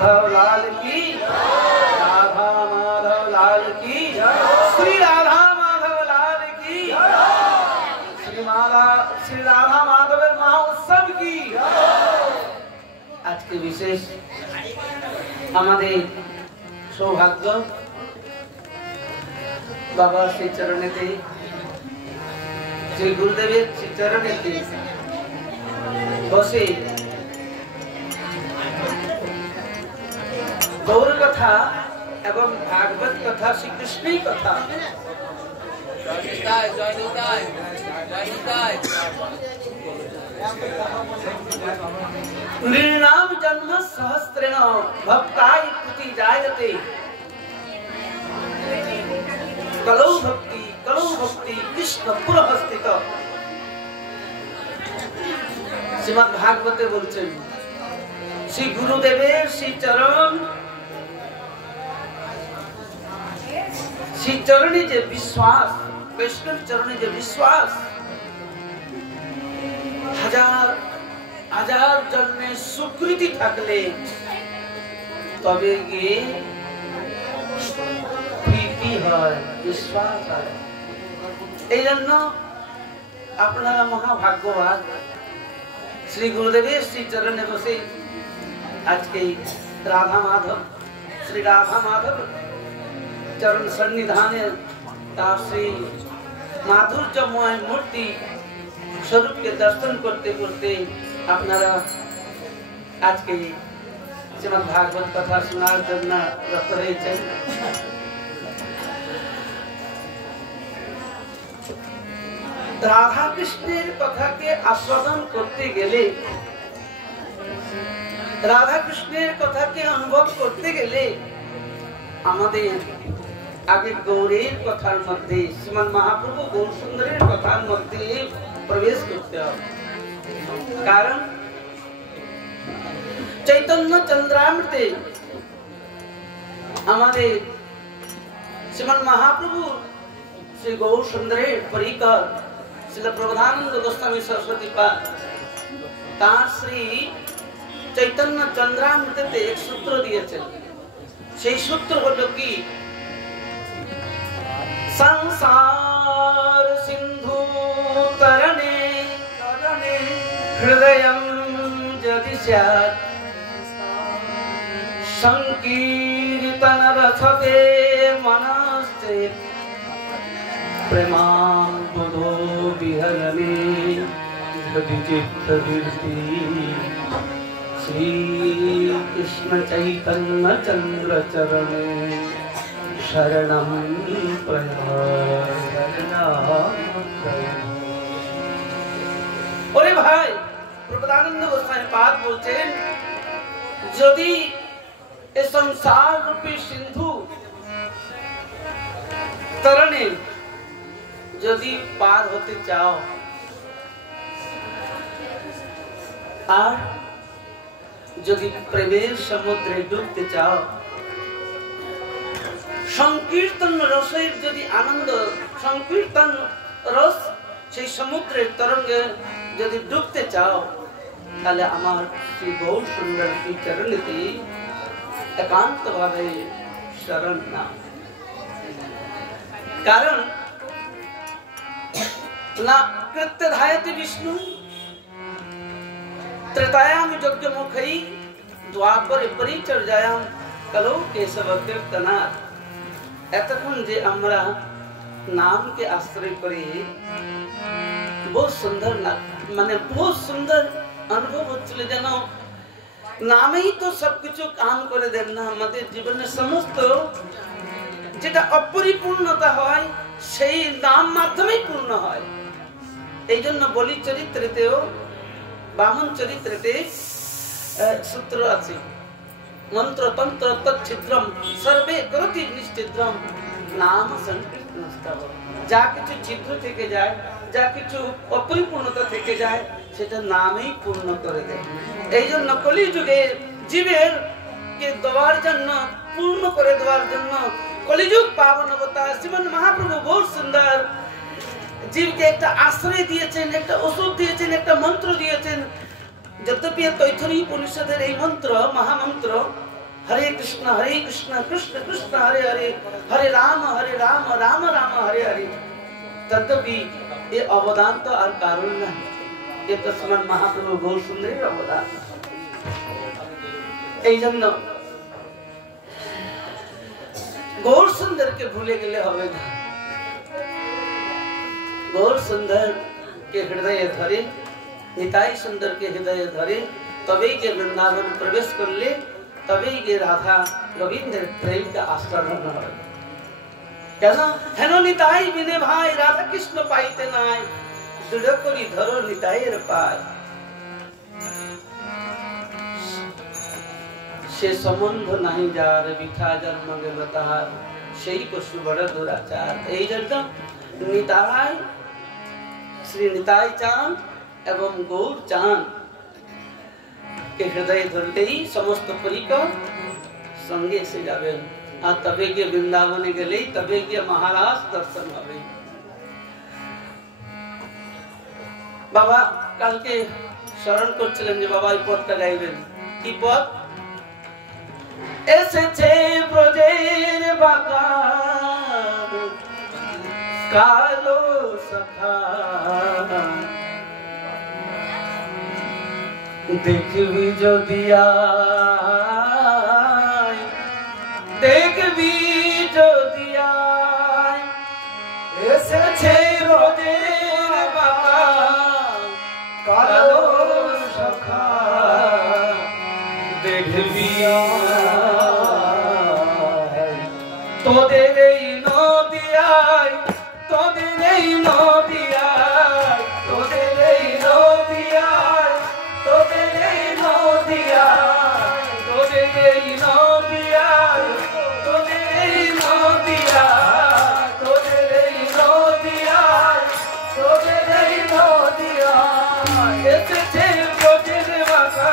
लाल की, राधा माधव लाल की, श्री राधा माधव लाल की, श्री राधा माधव महोत्सव की। आज के विशेष हमारे सौभाग्य बाबा श्री चरणेते श्री गुरुदेव श्री चरणेते बसे गौर कथा एवं भागवत कथा श्री कृष्ण कथा नृणाम जन्म सहस्रेण भक्ताय कृति जायते कलौ भक्ति कृष्ण पुरस्थित। श्रीमद् भागवते बोलছেন श्री गुरुदेवेर श्री चरण श्री चरणे जे विश्वास कृष्ण चरणे जे विश्वास हजार हजार जन्मे सुकृति থাকলে তবে গিয়ে প্রীতি হয় বিশ্বাস হয়। এই জন্য আপনারা মহাভাগ্যবান শ্রী গুরুদেবের শ্রী চরণে বসে আজকে राधा माधव श्री राधा माधव चरण सन्निधाने तार श्री माधुर्यमय मूर्ति स्वरूप के दर्शन करते करते अपनारा आज के श्रीमद् भागवत कथा सुनार जন্য रत रही। राधा कृष्णेर कथा के आस्वादन करते गेले राधा कृष्णेर कथा के अनुभव करते गेले आमादेर आगे गौरेर कथार मध्य श्रीमान महाप्रभु गौर सुंदरेर कथार मध्य प्रवेश करते होबे। कारण चैतन्य चंद्रामृते आमादेर श्रीमान महाप्रभु श्री गौर सुंदरेर परिकर श्री प्रबोधानंद गोस्वामी सरस्वती पाद तार श्री चैतन्य चंद्रामृते एक सूत्र दिए सूत्र हलो कि संसार सिंधु तरणे हृदय यदि स्यात् संकीर्तन रसते मनस्ते प्रेमाम्बुधो विहरणे यदि चित्तवृत्ति श्री कृष्ण चैतन्य चंद्र चरणे शरणं प्रयामि। भाई प्रबोधानंद गोस्वामी पाद बोलছেন যদি এই সংসার রূপী সিন্ধু তরণে যদি পার হতে চাও আর যদি প্রেমের সমুদ্রে ডুবতে চাও সংকীর্তন রসের যদি আনন্দ সংকীর্তন রস সেই সমুদ্রের তরঙ্গে যদি ডুবতে চাও তাহলে আমার শ্রী গৌর সুন্দর শ্রী চরণেতে একান্তভাবে শরণ নাও। কারণ না কৃত্য ধায়তে বিষ্ণু त्रेतायाम यज्ञमुखई द्वापर परिचर्यायाम कलो केशव कीर्तनाथ। एतक्षण जे আমরা नाम के आश्रय करे बहुत सुंदर माने बहुत सुंदर अनुभव হচ্ছিল যেন নামেই তো সবকিছু কাম করে দেন না। আমাদের জীবনের সমস্ত যেটা অপরিপূর্ণতা হয় সেই নাম মাধ্যমেই পূর্ণ হয়। এইজন্য বলি চরিত্রেতেও बामन चरित्रते सूत्र আছে मंत्र तंत्र तच्छिद्रम सर्वे करोति निश्चिद्रम नाम संकीर्तनस्तव। যা কিছু ছিদ্র থেকে যায় যা কিছু অপরিপূর্ণতা থেকে যায় সেটা নামই পূর্ণ করে দেয়। এইজন্য কলি যুগে জীবের কে দেওয়ার জন্য পূর্ণ করে দেওয়ার জন্য কলিযুগ পাবন অবতার শ্রীমান মহাপ্রভু বহুত সুন্দর जीव के एक आश्रय दिएছেন एक औषध दिएছেন एक मंत्र दिएছেন। यद्यपि तैथरी उपनिषदेर এই मंत्र महामंत्र हरे कृष्ण कृष्ण कृष्ण हरे हरे, हरे राम राम राम हरे हरे। तदपि ये अवदान तो और कारण नहीं, ये तो श्रीमद् महाप्रभु गौर सुंदरेर अवदान। এই জন্য गौर सुंदर के भूले गले होवे ना, गौर सुंदर के हृदय धरे, निताई सुंदर के हृदय धरे, तभी के वृंदावन प्रवेश कर ले, तभी के राधा गोविंद प्रेम का आस्वादन हो। क्या ना हेनो निताई बिने भाई राधा कृष्ण पाइते नाय, दृढ़ करी धरो निताई रे पाय। से संबंध नहीं जार बिठा जन्म गेल तार, সেই পশু বড় দুরাচার। এই জন্য নিতাই শ্রী নিতাই চাঁদ এবং গৌর চাঁদ के हृदय धरते ही समस्त परिकर संगे से जावे, आ तबे के वृंदावन गेले, तबे के महाराज दर्शन হবে। बाबा কালকে স্মরণ করছিলেন যে বাবা এই পদটা গাইবেন। কি পদ? এসেছে ব্রজের বাঁকা কালো সখা, দেখবি যদি আয়, দেখবি যদি আয়, এসেছে ব্রজের বাঁকা কালো সখা, দেখবি তোদের এই নদিয়ায়, তোদের এই নদিয়ায়, তোদের এই নদিয়ায়, তোদের এই নদিয়ায়, তোদের এই নদিয়ায়, তোদের এই নদিয়ায়, তোদের এই নদিয়ায়, তোদের এই নদিয়ায়, এসেছে ব্রজের বাঁকা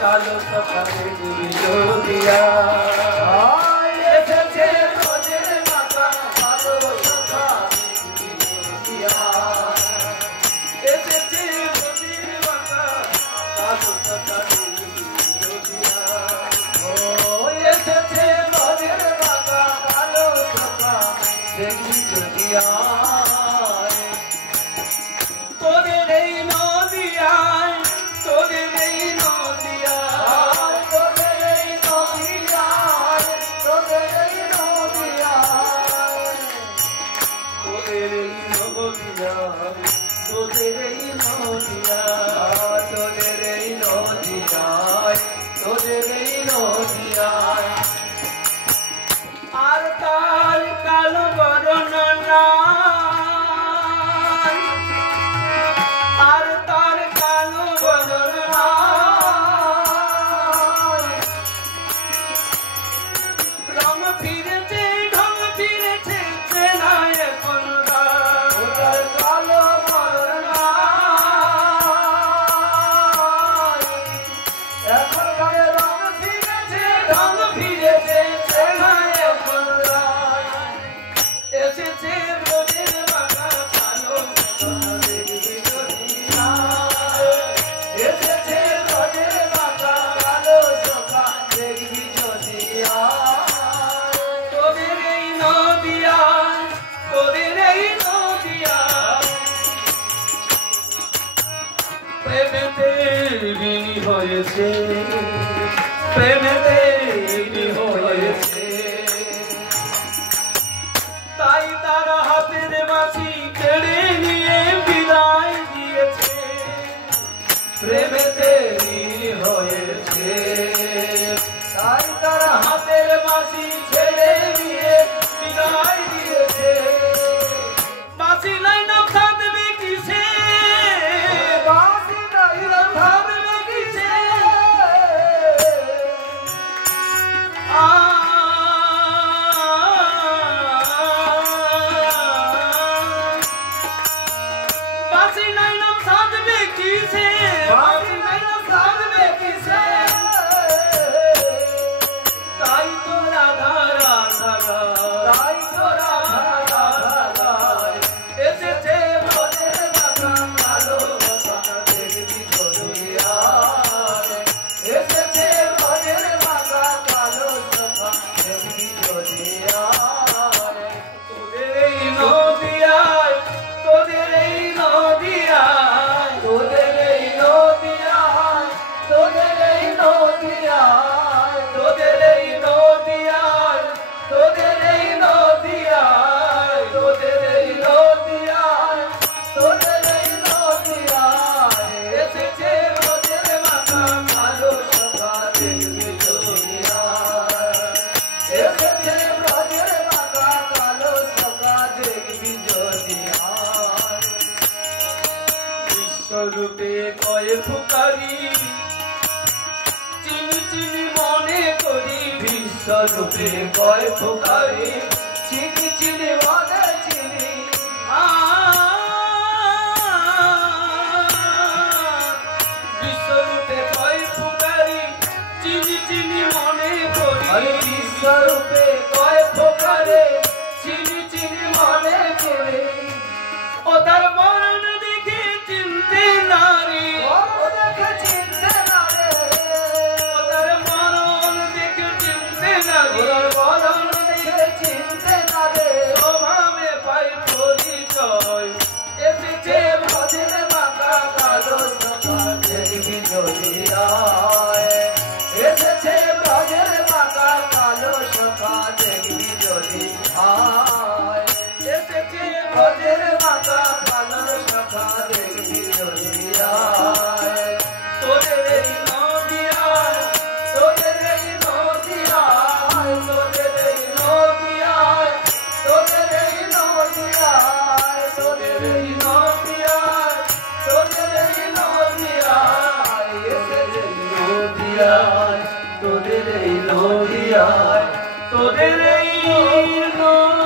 কালো সখা দেখবি যদি আয়, এসেছে ব্রজের বাঁকা কালো সখা দেখবি যদি আয়, এসেছে ব্রজের বাঁকা কালো সখা দেখবি যদি আয়, ও এসেছে ব্রজের বাঁকা কালো সখা দেখবি যদি আয়, তোদের এই নদিয়ায়, তোদের এই নদিয়ায়, তোদের এই নদিয়ায়, তোদের এই নদিয়ায়, তোদের এই নদিয়ায়, তোদের এই নদিয়ায়, তোদের এই নদিয়ায়, তোদের এই নদিয়ায়, আর তার কালো বরণ নাই, আর তার কালো বরণ নাই, রং ফিরেছে ঢং ফিরেছে চেনায় এখন তার কালো বরণ নাই, এখন রং ফিরেছে ঢং ফিরেছে চেনায় এখন এসেছে ব্রজের বাঁকা কালো সখা দেখবি যদি আয়, এসেছে ব্রজের বাঁকা কালো সখা দেখবি যদি আয়, তোদের এই নদিয়ায়, তোদের এই নদিয়ায়, প্রেমেতে ঋণী হয়েছে, প্রেমেতে ঋণী হয়েছে, তাই তারা হাতের বাঁশি কেড়ে নিয়ে বিদায় দিয়েছে, প্রেমেতে ঋণী হয়েছে, তাই তারা হাতের বাঁশি ছেড়ে নিয়ে বিদায় দিয়েছে, বাঁশি নাই না থাকবে কিসে, বাঁশি নাই না থাকবে কিসে, বাঁশি নাই না থাকবে কিসে, বাঁশি নাই না থাকবে কিসে, তাই তো রাধার কয় ফুকারি চিনি চিনি মনে করি বিশ্বরূপে কয় ফুকারি চিনি চিনি মনে চিনি বিশ্বরূপে কয় ফুকারি চিনি চিনি মনে করি বিশ্বরূপে কয় ফুকারি চিনি চিনি মনে করি ও তার বরণ দেখে চিনতে নারী ও দেখে চিনতে নারী ও তার বরণ দেখে চিনতে নারী বরণ দেখে চিনতে নারী স্বভাবে পাই পরিচয় এসেছে ভজের মাতা কালো সমাজের বিজয়িয়ায় এসেছে ভজের মাতা কালো সমাজের বিজয়িয়ায় এসেছে ভজের মাতা কালো সমাজের বিজয়িয়ায় তোদের এই নদিয়ায় তোদের এই নদিয়ায় তোদের এই নদিয়ায় তোদের এই নদিয়ায় তোদের এই নদিয়ায় তোদের এই নদিয়ায় এসেছে নদিয়ায় তোদের এই নদিয়ায় তোদের এই নদিয়ায়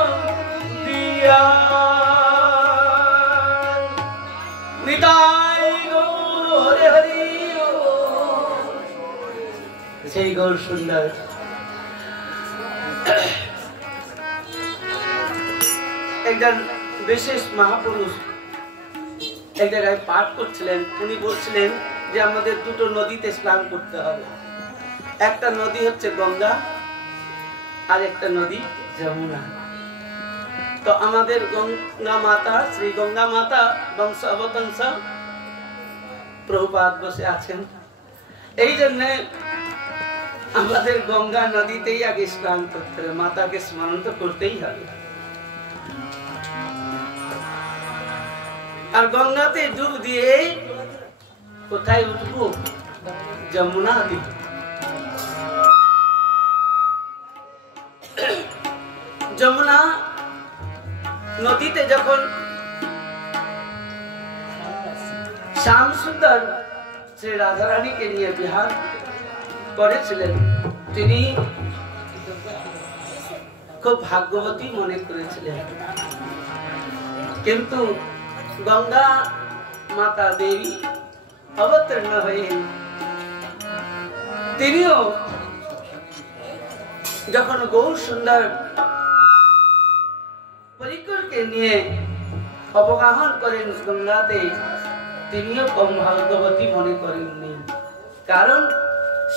নিতাই গৌর হরে হরি সেই গৌর সুন্দর একজন বিশেষ মহাপুরুষ এক জায়গায় পাঠ করছিলেন উনি বলছিলেন যে আমাদের দুটো নদীতে স্নান করতে হবে একটা নদী হচ্ছে গঙ্গা আর একটা নদী যমুনা তো আমাদের গঙ্গা মাতা শ্রী গঙ্গা মাতা বংশ অবতংশ প্রভুপাদ বসে আছেন এই জন্য আমাদের গঙ্গা নদীতেই আগে স্নান করতে হবে মাতাকে স্মরণ তো করতেই হবে আর গঙ্গাতে ডুব দিয়ে কোথায় উঠবো যমুনা দ্বীপ যমুনা নদীতে যখন শ্যাম সুন্দর শ্রী রাধারানীকে নিয়ে বিহার করেছিলেন তিনি খুব ভাগ্যবতী মনে করেছিলেন কিন্তু গঙ্গা মাতা দেবী অবতীর্ণ হয়ে তিনিও যখন গৌর সুন্দর পরিকরকে নিয়ে অবগাহন করেন গঙ্গাতে তিনিও কম ভাগ্যবতী মনে করেননি কারণ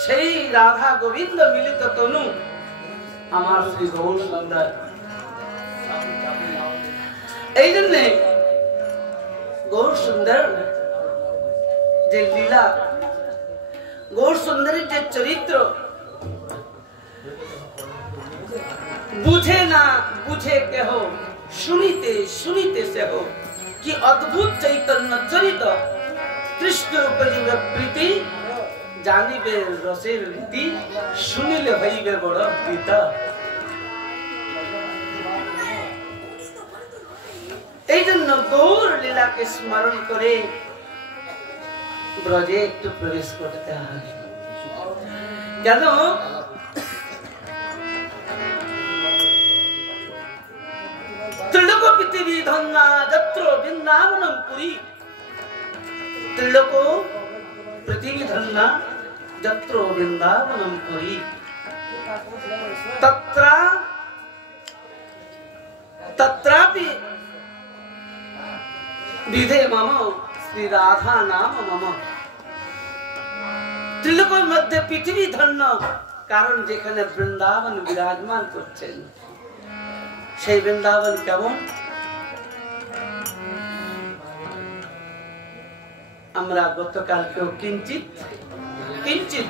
সেই রাধা গোবিন্দ মিলিত তনু আমার শ্রী গৌর সুন্দর এই জন্যে গৌর সুন্দর যে লীলা গৌর সুন্দরীর যে চরিত্র বুঝে না বুঝে কেহ শুনিতে শুনিতে সেহ কি অদ্ভুত চৈতন্য চরিত কৃষ্ণ উপযোগ প্রীতি জানিবে রসের রীতি শুনিলে হইবে বড় প্রীত এই জন্য গৌর লীলাকে স্মরণ করে ব্রজে একটু প্রবেশ করতে হবে কেন ত্রিলোক পৃথিবী ধন্যা যত্র বৃন্দাবনম পুরী ত্রিলোক পৃথিবী ধন্যা যত্র বৃন্দাবনম পুরী তত্রাপি বিধে মম শ্রী রাধা নাম মম ত্রিলোকের মধ্যে পৃথিবী ধন্য কারণ যেখানে বৃন্দাবন বিরাজমান করছেন সেই বৃন্দাবন কেমন আমরা গতকালকেও কিঞ্চিত কিঞ্চিত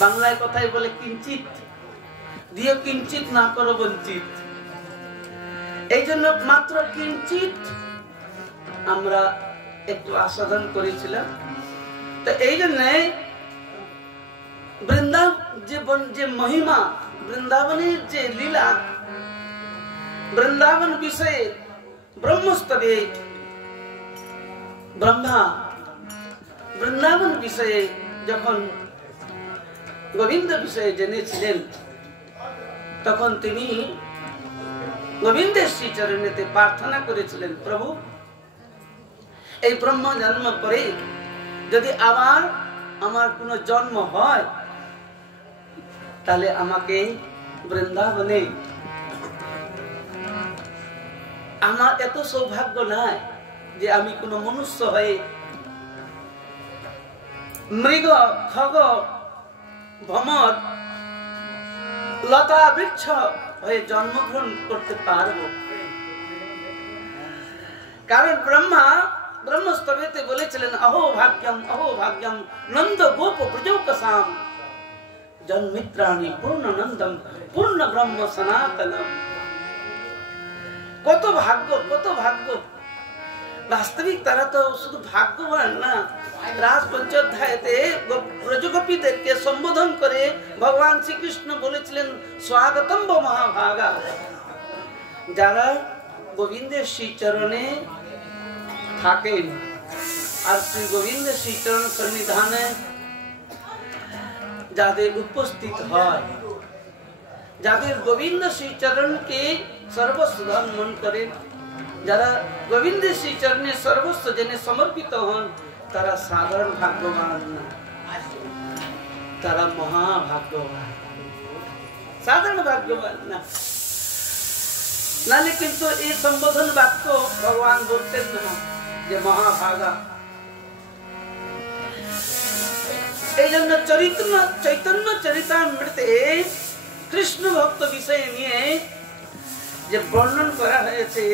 বাংলায় কথাই বলে কিঞ্চিত দিয়ে কিঞ্চিত না করো বঞ্চিত এই জন্য মাত্র কিঞ্চিত আমরা একটু আস্বাদন করেছিলাম তো এই জন্য বৃন্দাবন যে মহিমা বৃন্দাবনের যে লীলা বৃন্দাবন বিষয়ে ব্রহ্মস্তবে ব্রহ্মা বৃন্দাবন বিষয়ে যখন গোবিন্দ বিষয়ে জেনেছিলেন তখন তিনি গোবিন্দের শ্রীচরণেতে প্রার্থনা করেছিলেন, প্রভু এই ব্রহ্ম জন্ম পরে যদি আবার আমার কোনো জন্ম হয় তাহলে আমাকে বৃন্দাবনে, আমার এত সৌভাগ্য নাই যে আমি কোনো মনুষ্য হয়ে মৃগ খগ ভ্রমর লতা বৃক্ষ হয়ে জন্মগ্রহণ করতে পারবো। কারণ ব্রহ্মস্তবেতে বলেছিলেন, অহো ভাগ্যম নন্দ গোপ ব্রজৌকসাম জন্মিত্রাণি পূর্ণ নন্দম পূর্ণ ব্রহ্ম সনাতনম। কত ভাগ্য। বাস্তবিক তারা তো শুধু ভাগ্যবান না, রাজ পঞ্চোধ্যায়তে ব্রজগোপীদেরকে সম্বোধন করে ভগবান শ্রীকৃষ্ণ বলেছিলেন, স্বাগতম মহাভাগা। যারা গোবিন্দের শ্রীচরণে থাকেন আর শ্রী গোবিন্দের শ্রীচরণ সন্নিধানে যাদের উপস্থিত হয়, যাদের গোবিন্দ শ্রীচরণকে সর্বস্ব ধন মন করেন, যারা গোবিন্দের শ্রীচরণে সর্বস্ব জেনে সমর্পিত হন, তারা সাধারণ ভাগ্যবান না, তারা মহাভাগ্যবান। সাধারণ ভাগ্যবান না, নালে কিন্তু এই সম্বোধন বাক্য ভগবান বলতেন না যে মহাভাগা। এই জন্য চৈতন্য চরিতামৃতে কৃষ্ণ ভক্ত বিষয়ে নিয়ে যে বর্ণন করা হয়েছে,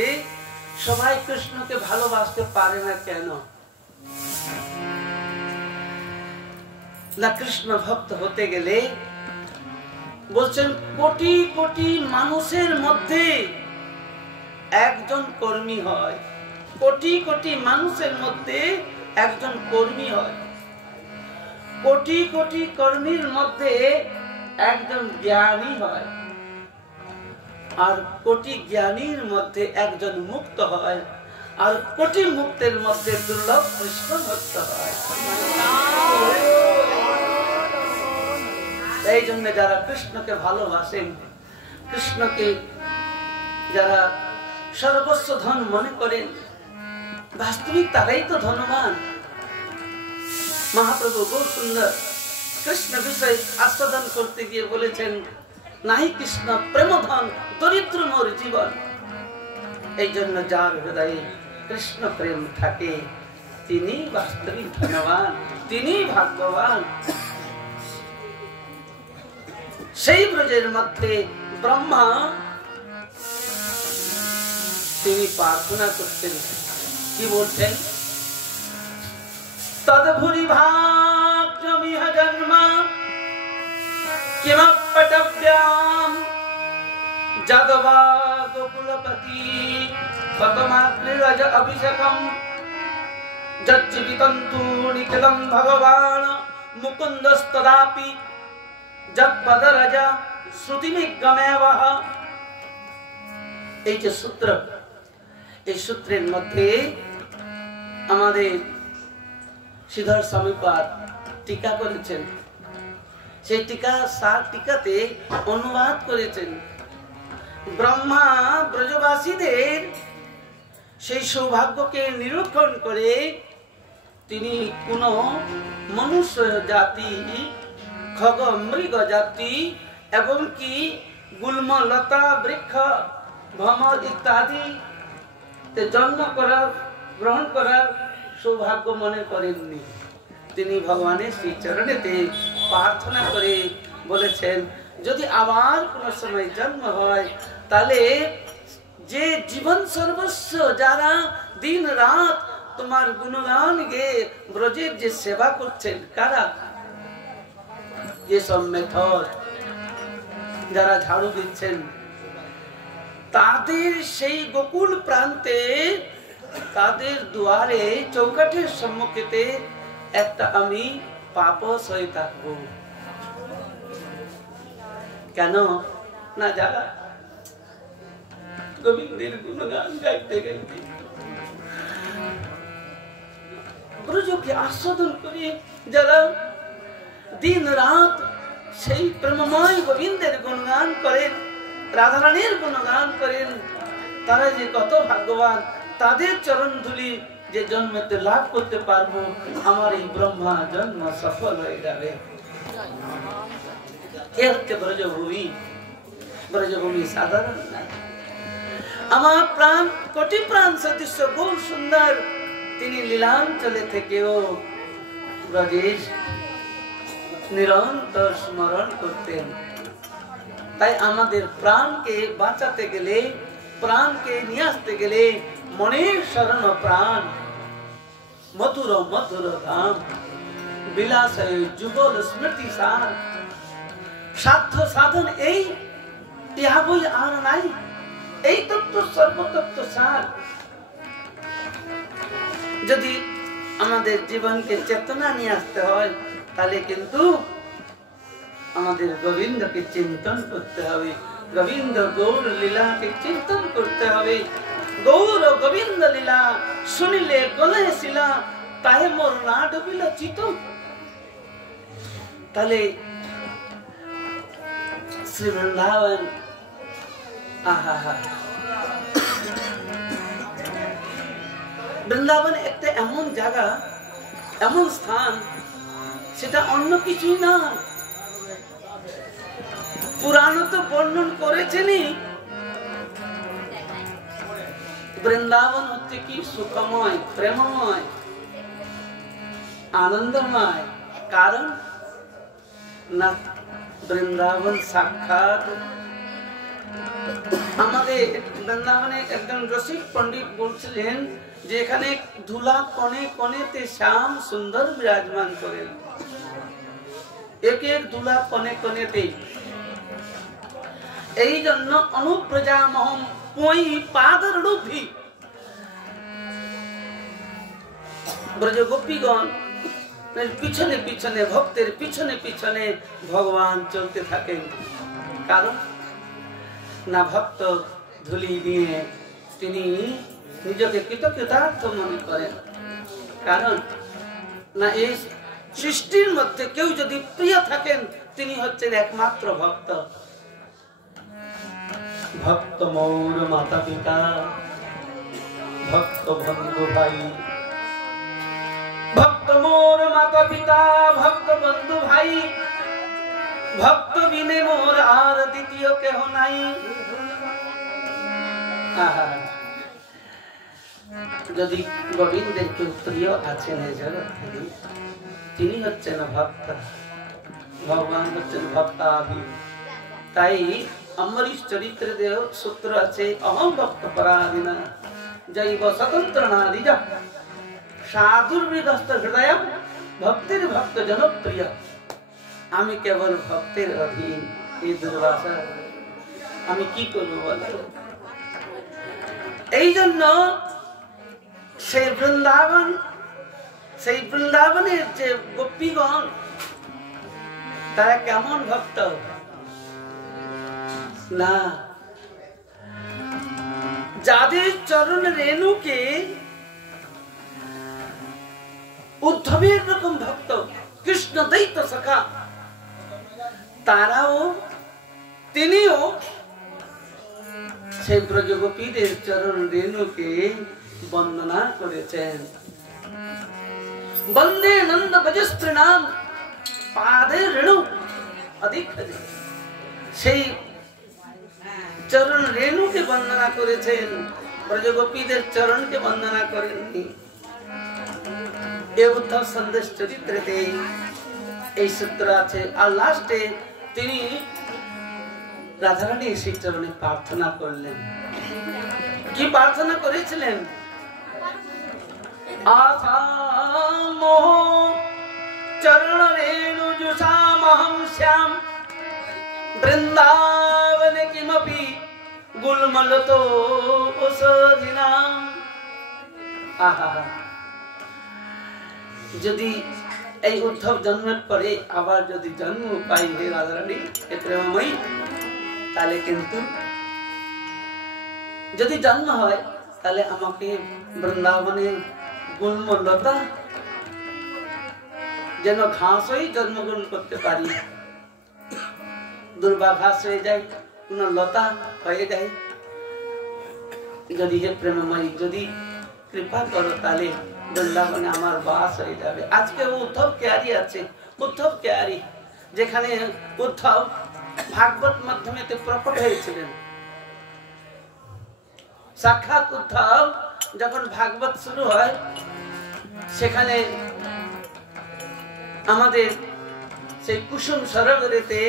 সবাই কৃষ্ণকে ভালোবাসতে পারে না কেন না? কৃষ্ণ ভক্ত হতে গেলে বলছেন কোটি কোটি মানুষের মধ্যে একজন কর্মী হয়, কোটি কোটি মানুষের মধ্যে একজন কর্মী হয়, কোটি কোটি কর্মীর মধ্যে একজন জ্ঞানী হয়, আর কোটি জ্ঞানীর মধ্যে একজন মুক্ত হয়, আর কোটি মুক্তের মধ্যে দুর্লভ কৃষ্ণ ভক্ত হয়। এই জন্য যারা কৃষ্ণকে ভালোবাসেন, কৃষ্ণকে যারা সর্বস্ব ধন মনে করেন, বাস্তবিক তারাই তো ধনবান। মহাপ্রভু বহু সুন্দর কৃষ্ণ বিষয় আস্বাদন করতে গিয়ে বলেছেন, নাহি কৃষ্ণ প্রেম ধন দরিদ্র মোর জীবন। এই জন্য যার হৃদয়ে কৃষ্ণ প্রেম থাকে তিনি বাস্তবিক ধনবান, তিনি ভাগ্যবান। সেই ব্রজের মধ্যে ব্রহ্মা তিনি প্রার্থনা করতেন, কি বলতেন? তদ্ভুরি ভাগ্যমিহ জন্ম কিমপটব্যাম যাদবা গোকুলপতি কতমাত্রিরজ অভিষেকম যজ্জীবিতন্তু নিখিলম ভগবান মুকুন্দস্তদাপি যৎপদরজা শ্রুতিমিগমেবহ। এই যে সূত্র, এই সূত্রের মধ্যে আমাদের শ্রীধর স্বামীপাদ টিকা করেছেন। সেই টিকাতে অনুবাদ করেছেন, ব্রহ্মা ব্রজবাসীদের সেই সৌভাগ্যকে নিরূপণ করে তিনি কোন মনুষ্য জাতি, খগ মৃগ জাতি এবং কি গুল্ম লতা বৃক্ষ ভ্রমর ইত্যাদি জন্ম করার, গ্রহণ করার সৌভাগ্য মনে করেননি। তিনি ভগবানের শ্রীচরণেতে প্রার্থনা করে বলেছেন, যদি আবার কোন সময় জন্ম হয় তাহলে যে জীবন সর্বস্ব যারা দিন রাত তোমার গুণগান গেয়ে ব্রজের যে সেবা করছেন, কারা? যেসব মেথর যারা ঝাড়ু দিচ্ছেন, তাদের সেই গোকুল প্রান্তে, তাদের দুয়ারে চৌকাঠের সম্মুখেতে একটা আমি পাপস হয়ে থাকবো। কেন না? যারা গোবিন্দের গুণগান গাইতে গাইতে ব্রজকে আস্বাদন করে যারা দিন রাত সেই প্রেমময় গোবিন্দের গুণগান করেন, রাধারানীর গুণগান করেন, তারা যে কত ভাগ্যবান। তাদের চরণ ধুলি যে জন্মতে লাভ করতে পারবো, আমার এই ব্রহ্মা জন্ম সফল হয়ে যাবে। এ হচ্ছে ব্রজভূমি। ব্রজভূমি সাধারণ না। আমার প্রাণ কোটি প্রাণ সদৃশ্য গৌর সুন্দর, তিনি লীলাঞ্চলে থেকেও ব্রজেশ নিরন্তর স্মরণ করতেন। তাই আমাদের প্রাণকে বাঁচাতে গেলে, প্রাণকে নিয়ে আসতে গেলে মনের শরণ প্রাণ, মধুর মধুর ধাম, বিলাসে যুগল স্মৃতি সার, সাধ্য সাধন এই ইহা বই আর নাই, এই তত্ত্ব সর্বতত্ত্ব সার। যদি আমাদের জীবনকে চেতনা নিয়ে আসতে হয়, তাহলে কিন্তু আমাদের গোবিন্দকে চিন্তন করতে হবে, গোবিন্দ গৌর লীলাকে চিন্তন করতে হবে। গৌর গোবিন্দ লীলা শুনিলে গলে শিলা, তাহে মোর না ডুবিল চিত। তাহলে শ্রী বৃন্দাবন, বৃন্দাবন একটা এমন জায়গা, এমন স্থান, সেটা অন্য কিছুই না। পুরাণ তো বর্ণন করেছেনই, বৃন্দাবন হচ্ছে কি সুখময়, প্রেমময়, আনন্দময়। কারণ না, বৃন্দাবন সাক্ষাৎ আমাদের বৃন্দাবনে একজন রসিক পণ্ডিত বলছিলেন যে এখানে ধুলা কণে কণেতে শ্যাম সুন্দর বিরাজমান করেন। এক এক ধুলা কণে কণেতে। এই জন্য অনুপ্রজামহম পই পাদর রূপী ব্রজ গোপীগণ পিছনে পিছনে, ভক্তের পিছনে পিছনে ভগবান চলতে থাকেন। কারণ না, ভক্ত ধুলি নিয়ে তিনি নিজকে কৃতজ্ঞতার্থ মনে করেন। কারণ না, এই সৃষ্টির মধ্যে কেউ যদি প্রিয় থাকেন, তিনি হচ্ছেন একমাত্র ভক্ত। ভক্ত মোর মাতা পিতা, ভক্ত বন্ধু ভাই, ভক্ত মোর মাতা পিতা, ভক্ত বন্ধু ভাই, ভক্ত বিনে মোর আর দ্বিতীয় কেহ নাই। যদি গোবিন্দের কেউ প্রিয় আছেন এই জগতে, তিনি হচ্ছেন ভক্ত, ভগবান হচ্ছেন ভক্তাভি। তাই অম্বরীশ চরিত্রে দেহ সূত্র আছে, অহম ভক্ত পরাধীনা জৈব স্বতন্ত্র নাদিজ সাধুর্বিদস্ত হৃদয় ভক্তির ভক্ত জনপ্রিয়। আমি কেবল ভক্তের অধীন। এই দুর্বাসা আমি কি করবো বলো? এই জন্য সেই বৃন্দাবন, সেই বৃন্দাবনের যে গোপীগণ, তারা কেমন ভক্ত না, যাদের চরণ রেণুকে উদ্ধবের রকম ভক্ত, কৃষ্ণ দৈত্য সখা, তারাও, তিনিও সেই ব্রজগোপীদের চরণ রেণুকে বন্দনা করেছেন। বন্দে নন্দ ভজস্ত্র নাম পাদে রেণু অধিক। সেই চরণ রেণুকে বন্দনা করেছেন, ব্রজগোপীদের চরণকে বন্দনা করেননি। এই উদ্ধব সন্দেশ চরিত্রেতে এই সূত্র আছে। আর লাস্টে তিনি রাধারানী সেই চরণে প্রার্থনা করলেন। কি প্রার্থনা করেছিলেন? আশা মোহ চরণ রেণু জুষামহং শ্যাম বৃন্দাবন কিমপি গুলমলতো ওষধিনাম। আহা, যদি এই উদ্ধব জন্মের পরে আবার যদি জন্ম পাই হে রাধারানী, এ প্রেমময়ী, তাহলে কিন্তু যদি জন্ম হয়, তাহলে আমাকে বৃন্দাবনের গুল্মলতা যেন ঘাস হয়ে জন্মগ্রহণ করতে পারি, দুর্বা ঘাস হয়ে যায়, কোন লতা হয়ে যায়। যদি হে প্রেমময়ী যদি কৃপা করো তাহলে বৃন্দাবনে আমার বাস হয়ে যাবে। আজকে উদ্ধব কেয়ারি আছে, উদ্ধব কেয়ারি, যেখানে উদ্ধব ভাগবত মাধ্যমে প্রকট হয়েছিলেন। সাক্ষাৎ উদ্ধব যখন ভাগবত শুরু হয়, সেখানে আমাদের সেই কুসুম সরোবরেতে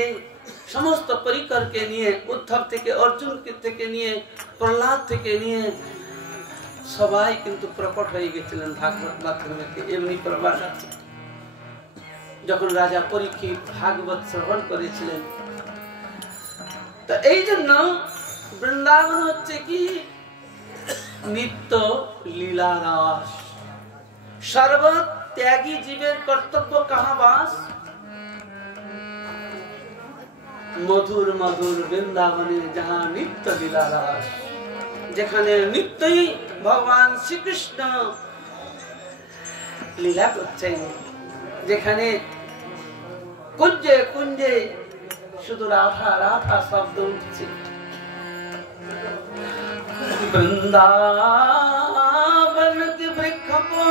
সমস্ত পরিকরকে নিয়ে, উদ্ধব থেকে অর্জুন থেকে নিয়ে, প্রহ্লাদ থেকে নিয়ে সবাই কিন্তু প্রকট হয়ে গেছিলেন ভাগবত মাধ্যমে। এমনি প্রবাদ আছে, যখন রাজা পরীক্ষিত ভাগবত শ্রবণ করেছিলেন। তো এই জন্য বৃন্দাবন হচ্ছে কি নিত্য লীলারাস। সর্বত ত্যাগী জীবের কর্তব্য কাহা বাস? মধুর মধুর বৃন্দাবনে যাহা নিত্য লীলারাস, যেখানে নিত্যই ভগবান শ্রীকৃষ্ণ লীলা করছেন, যেখানে কুঞ্জে কুঞ্জে শুধু রাধা রাধা শব্দ উঠছে। वृंदावन के वृक्ष को,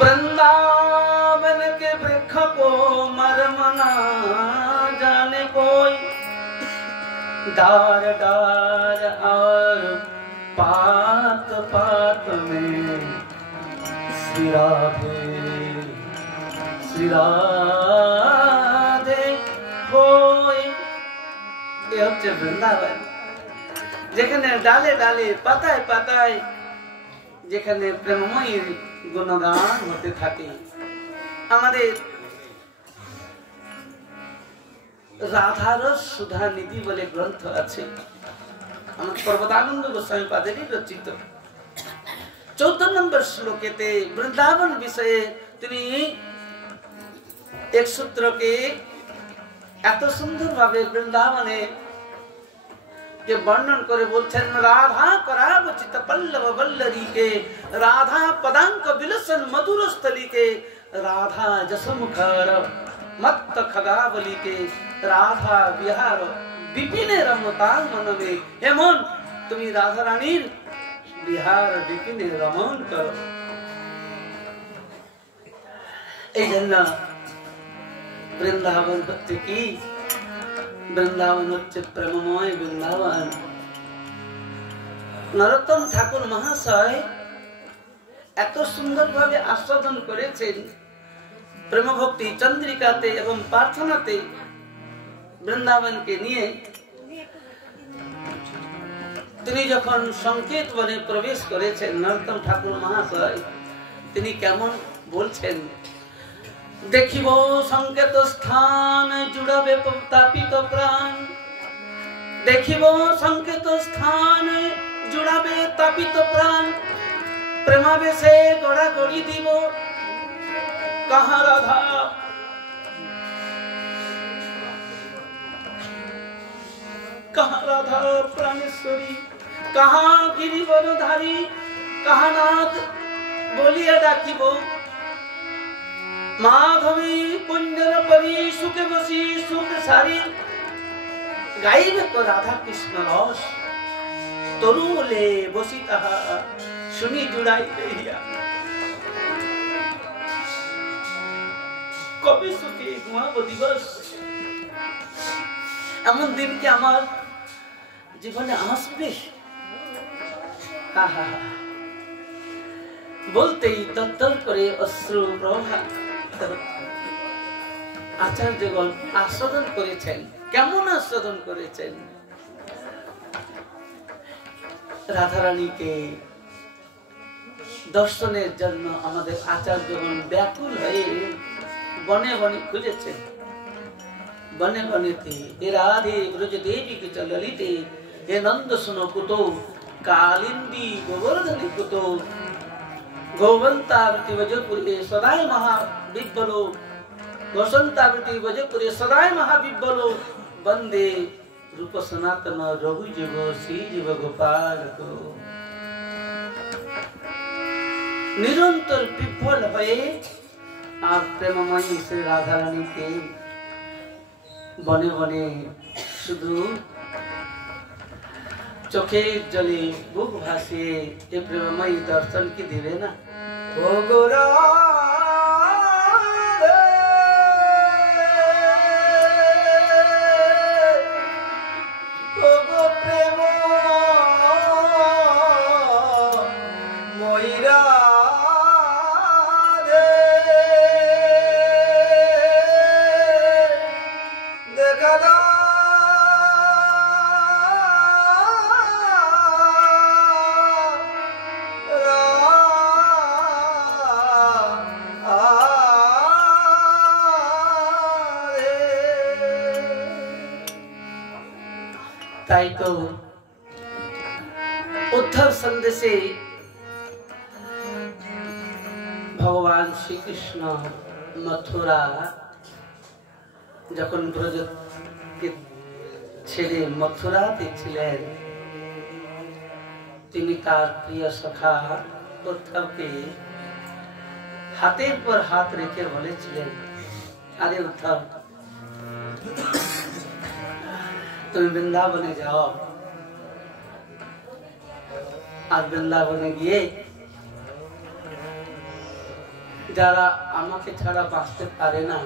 वृंदावन के वृक्ष को मर्म ना जाने कोई, डार डार और पात पात में श्री राधे श्री राधे कोई। ये হচ্ছে বৃন্দাবন, যেখানে ডালে ডালে পাতায় পাতায় যেখানে প্রেমময়ীর গুণগান হতে থাকে। আমাদের রাধারস সুধা নিধি বলে গ্রন্থ আছে, আমার পর্বতানন্দ গোস্বামী পাদেরই রচিত। 14 নম্বর শ্লোকেতে বৃন্দাবন বিষয়ে তিনি এক সূত্রকে এত সুন্দর ভাবে বৃন্দাবনে के वर्णन करे बोलছেন, राधा करावचित पल्लव वल्लरी के, राधा पदांक विलसन मधुर स्थली के, राधा जसमुखर मत्त खगावली के, राधा विहार विपिने रमताल मन में। हे मन, তুমি রাধা রানীর বিহার বিপিনে রমণ করো। এই জন্য বৃন্দাবন হচ্ছে কি? বৃন্দাবন হচ্ছে প্রেমময় বৃন্দাবন। নরোত্তম ঠাকুর মহাশয় এত সুন্দর ভাবে আস্বাদন করেছেন প্রেম ভক্তি চন্দ্রিকাতে এবং প্রার্থনাতে বৃন্দাবনকে নিয়ে। তিনি যখন সংকেত বনে প্রবেশ করেছেন নরোত্তম ঠাকুর মহাশয়, তিনি কেমন বলছেন, দেখিব সংকেত স্থান জুড়াবে তাপিত প্রাণ, দেখিব সংকেত স্থান জুড়াবে তাপিত প্রাণ, প্রেমাবেশে গড়া গড়ি দিব কাহা রাধা, কাহা রাধা প্রাণেশ্বরী, কাহা গিরিবরধারী, কাহা নাথ বলিয়া ডাকিব, মাধবী কুঞ্জর পরি সুখে বসি সুখ সারি, গাইবে তো রাধা কৃষ্ণ রস, তরুলে বসি তাহা শুনি জুড়াই দেহিয়া, কবি সুখে ঘুমাবো দিবস। এমন দিন কি আমার জীবনে আসবে? বলতেই তত্তর করে অশ্রু প্রবাহ। আচার্যগণ আস্বাদন করেছেন, কেমন আস্বাদন করেছেন? রাধারানীকে দর্শনের জন্য আমাদের আচার্যগণ ব্যাকুল হয়ে বনে বনে খুঁজেছেন। বনে বনেতে হে রাধে ব্রজ দেবী কে ললিতে, হে নন্দ সুনো কুতো, কালিন্দী গোবর্ধনী কুতো, गोवंतावृति वजपुरे सदाय महाविब्बलो, गोसंतावृति वजपुरे सदाय महाविब्बलो, वंदे रूप सनातन रघु जीव श्री जीव गोपाल को। निरंतर विफल हये আর প্রেমময়ী শ্রী রাধা রানীকে বনে বনে শুধু চোখের জলে বুক ভাসিয়ে এ প্রেমময়ী দর্শন কি দিবে না? ও গোরা তাই তো উদ্ধব সন্দেশে ভগবান শ্রীকৃষ্ণ মথুরা যখন ব্রজকে ছেড়ে মথুরাতে ছিলেন, তিনি তার প্রিয় সখা উদ্ধবকে হাতের পর হাত রেখে বলেছিলেন, আরে উদ্ধব, তুমি বৃন্দাবনে যাও, আর বৃন্দাবনে গিয়ে যারা আমাকে ছাড়া বাঁচতে পারে না,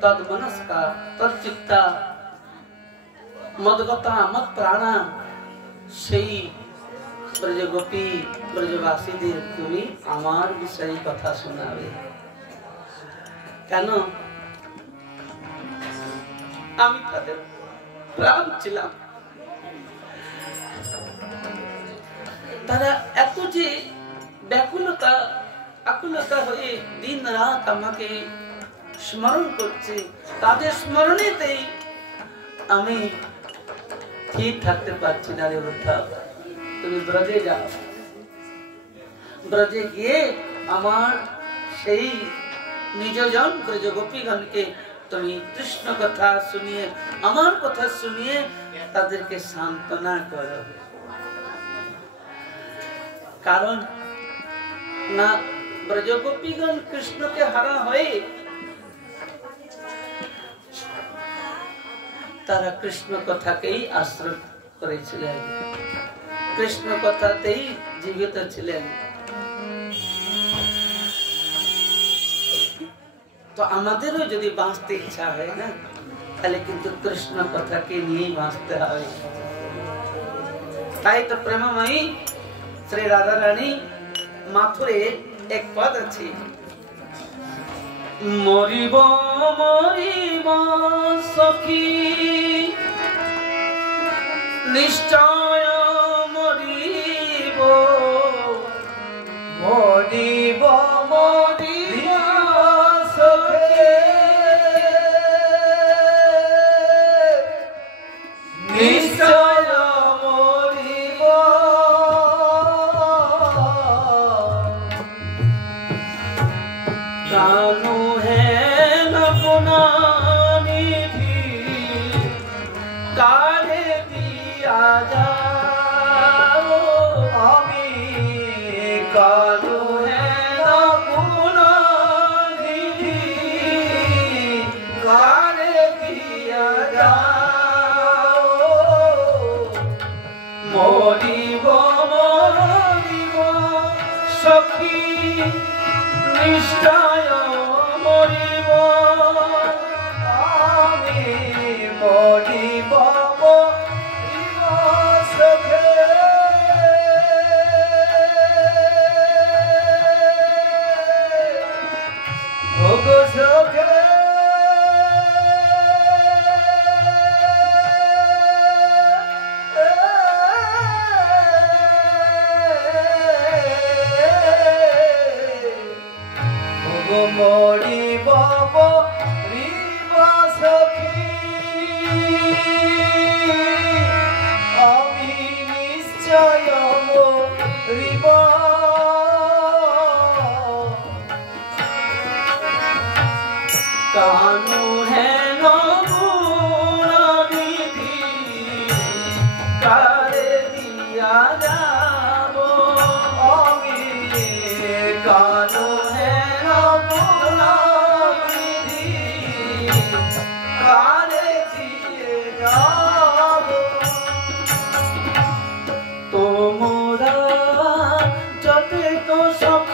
তদ্মনস্কা তচ্চিত্তা মদগতা মত প্রাণা, সেই ব্রজগোপী ব্রজবাসীদের তুমি আমার বিষয়ে কথা শোনাবে। কেন? আমি তাদের প্রাণ ছিলাম। তারা এত যে ব্যাকুলতা আকুলতা হয়ে দিন রাত আমাকে স্মরণ করছে, তাদের স্মরণেতেই আমি ঠিক থাকতে পারছি না। রে উদ্ধব, তুমি ব্রজে যাও, ব্রজে গিয়ে আমার সেই নিজজন ব্রজ গোপীগণকে তুমি কৃষ্ণ কথা শুনিয়ে, আমার কথা শুনিয়ে তাদেরকে সান্ত্বনা করো। কারণ না ব্রজগোপীগণ কৃষ্ণকে হারা হয়ে তারা কৃষ্ণ কথাকেই আশ্রয় করেছিলেন, কৃষ্ণ কথাতেই জীবিত ছিলেন। তো আমাদেরও যদি বাঁচতে ইচ্ছা হয় না, তাহলে কিন্তু কৃষ্ণ কথাকে নিয়েই বাঁচতে হবে। তাই তো প্রেমময়ী শ্রী রাধা রানী মাথুরে এক পদ আছে, মরিব মরিব সখী নিশ্চয় মরিব, মরিব মরিব সখী নিশ্চয় মরিব, কানু হেন পুনানিধি কারে দিয়া যাও, আমি কানু হেন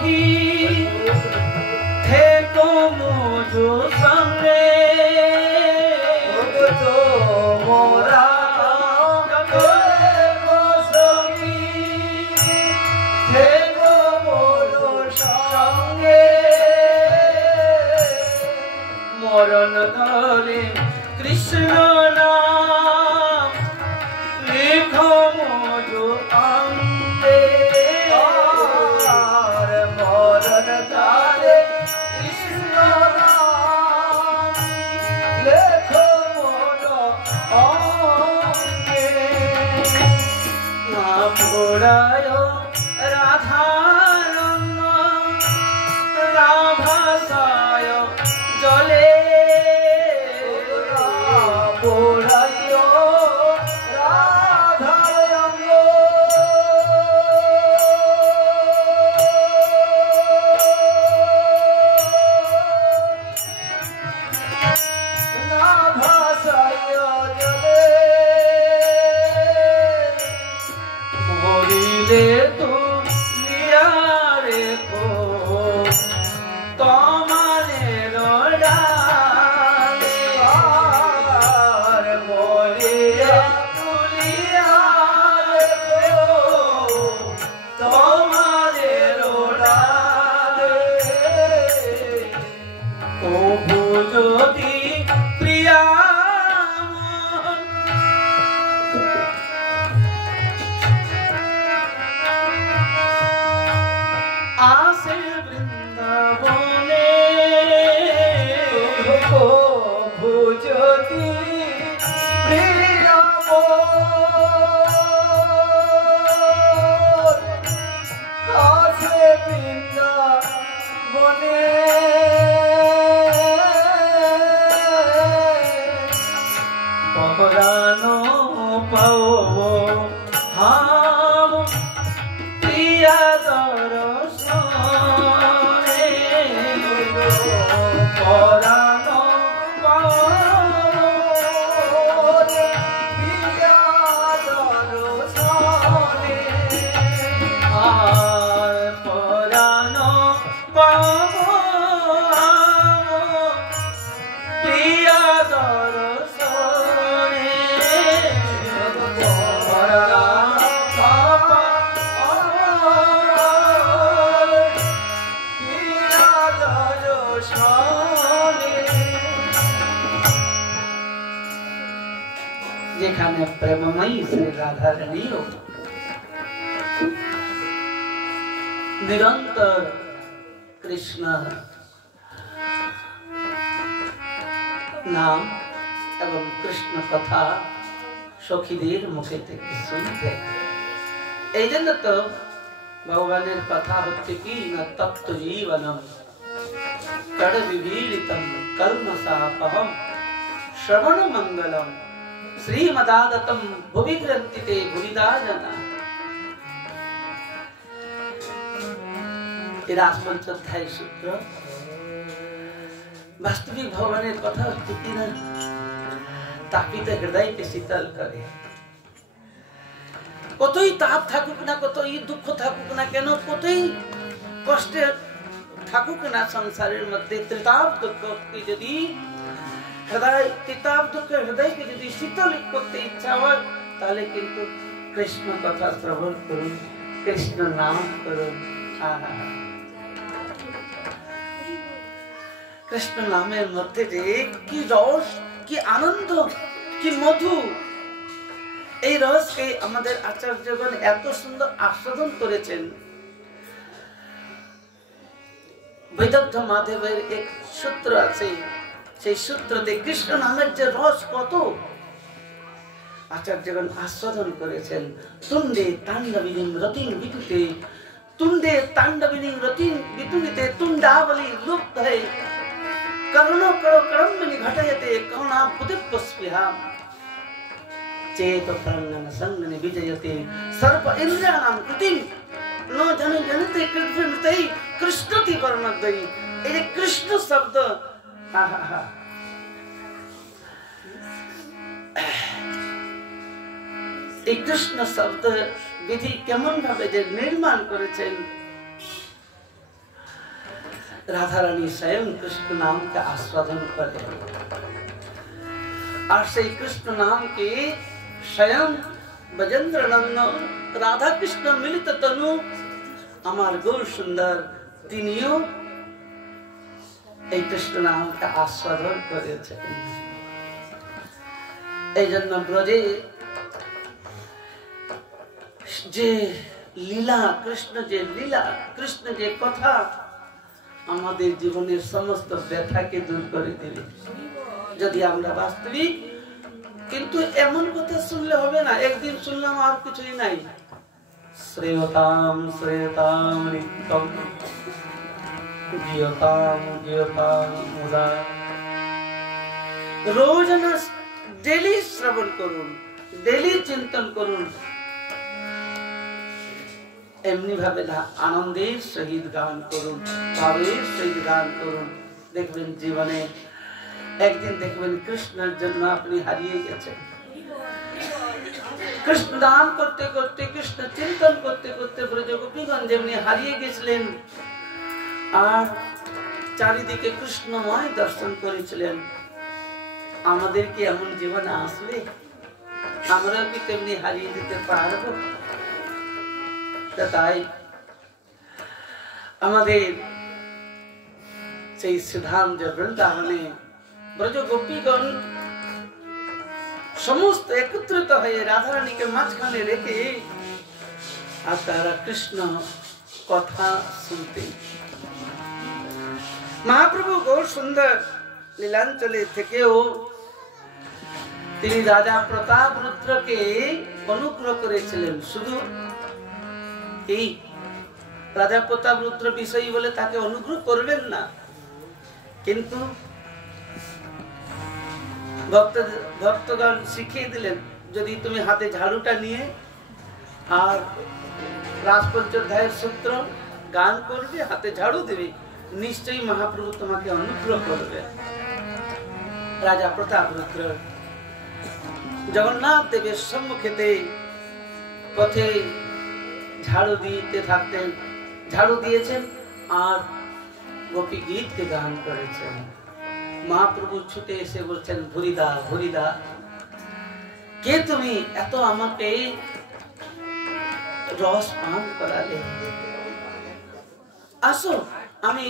সখী থেকো মোজো সঙ্গে মোরা মরণ কালে কৃষ্ণ নাম লিখো মোজো অঙ্গে মরণ কালে কৃষ্ণ নাম লিখো মোজো অঙ্গে না পোড়ায় রাধারঙ্গ রাভাসায় জলে যেখানে প্রেমময়ী শ্রী রাধা রানী নিরন্তর কৃষ্ণ নাম এবং কৃষ্ণ কথা সখীদের মুখে থেকে শুনতে। এই জন্য তো ভগবানের কথা হচ্ছে কি না তত্ত্ব জীবনম কড় বিভীড়িতম কলমসাপহম শ্রবণ মঙ্গলম শ্রীমদাদতম ভুবি গ্রন্থিতে ভুবিদা জানা। রাজপঞ্চধ্যায় সূত্র বাস্তবিক ভগবানের কথা হচ্ছে কিনা তাপিত হৃদয়কে শীতল করে। কতই তাপ থাকুক না, কতই দুঃখ থাকুক না কেন, কতই কষ্টে থাকুক না সংসারের মধ্যে, ত্রিতাপ দুঃখকে যদি হৃদয় তিতাব দুঃখ হৃদয়কে যদি শীতল করতে ইচ্ছা হয় তাহলে কিন্তু কৃষ্ণ কথা শ্রবণ করুন, কৃষ্ণ নাম করুন। কৃষ্ণ নামের মধ্যে যে কি রস, কি আনন্দ, কি মধু, এই রসকে আমাদের আচার্যগণ এত সুন্দর আস্বাদন করেছেন। বৈদগ্ধ মাধবের এক সূত্র আছে, সেই সূত্রতে কৃষ্ণ নামের যে রস কত আচার্যগণ আস্বাদন করেছেন। তুণ্ডে তাণ্ডবিনীং রতিং বিতুতে, তুণ্ডে তাণ্ডবিনীং রতিং বিতুতে তুণ্ডাবলী লুপ্ত है करुणो करो कर्मणि घटयते करुणा बुद्धिस्पृहा चेत प्राणन संगने विजयते सर्व इंद्रियाणां कृतिं नो जने जनते कृतमृतै कृष्णति परमद्वै। ये कृष्ण शब्द এই কৃষ্ণ শব্দ বিধি কেমন ভাবে যে নির্মাণ করেছেন राधा रानी स्वयं कृष्ण नाम का आस्वादन करे और से कृष्ण नाम के स्वयं बजेंद्र नंदन राधा कृष्ण मिलित तनु अमर गौर सुंदर तिनियों এই কৃষ্ণ নামকে আস্বাদন করেছেন। এই জন্য ব্রজে যে লীলা কৃষ্ণ যে লীলা কৃষ্ণ যে কথা আমাদের জীবনের সমস্ত ব্যথাকে দূর করে দেবে যদি আমরা বাস্তবিক। কিন্তু এমন কথা শুনলে হবে না, একদিন শুনলাম আর কিছুই নাই। শ্রেয়তাম শ্রেয়তাম নিত্যম रोज न डेली श्रवण करुन, डेली चिंतन करुन, एमनी भावे आनंदेर सहित गान करुन, भावेर सहित गान करुन। देखबेन जीवने एक दिन देखबेन कृष्णर जन्म अपनी हारिए गेछे। कृष्ण दान करते करते कृष्ण चिंतन करते करते ब्रज गोपीगण जेमनी हारिए गेछलेन আর চারিদিকে কৃষ্ণময় দর্শন করেছিলেন। আমাদের কি এমন জীবন আসবে? আমরা কি তেমনি হারিয়ে যেতে পারব? তাই আমাদের সেই শ্রীধাম যে বৃন্দাবনে ব্রজ গোপীগণ সমস্ত একত্রিত হয়ে রাধারানীকে মাঝখানে রেখে আর তারা কৃষ্ণ কথা শুনতে। महाप्रभु गौर सुंदर लीलांचले থেকেও তিনি রাজা প্রতাপ রুদ্রকে অনুগ্রহ করেছিলেন। শুধু এই রাজা প্রতাপ রুদ্র বিষয়ী বলে তাকে অনুগ্রহ করবেন না, কিন্তু ভক্তগণ শিখিয়ে দিলেন যদি তুমি হাতে ঝাড়ুটা নিয়ে আর রাজপঞ্চধ্যায়ের সূত্র গান করবে, হাতে ঝাড়ু দেবে, নিশ্চয়ই মহাপ্রভু তোমাকে অনুগ্রহ করবে। রাজা প্রতাপ রুদ্র জগন্নাথ দেবের সম্মুখেতে পথে ঝাড়ু দিতে থাকতেন, ঝাড়ু দিয়েছেন আর গোপী গীতকে গান করেছেন। মহাপ্রভু ছুটে এসে বলছেন, ভুরিদা ভুরিদা, কে তুমি এত আমাকে রস পান করালে? আসো, আমি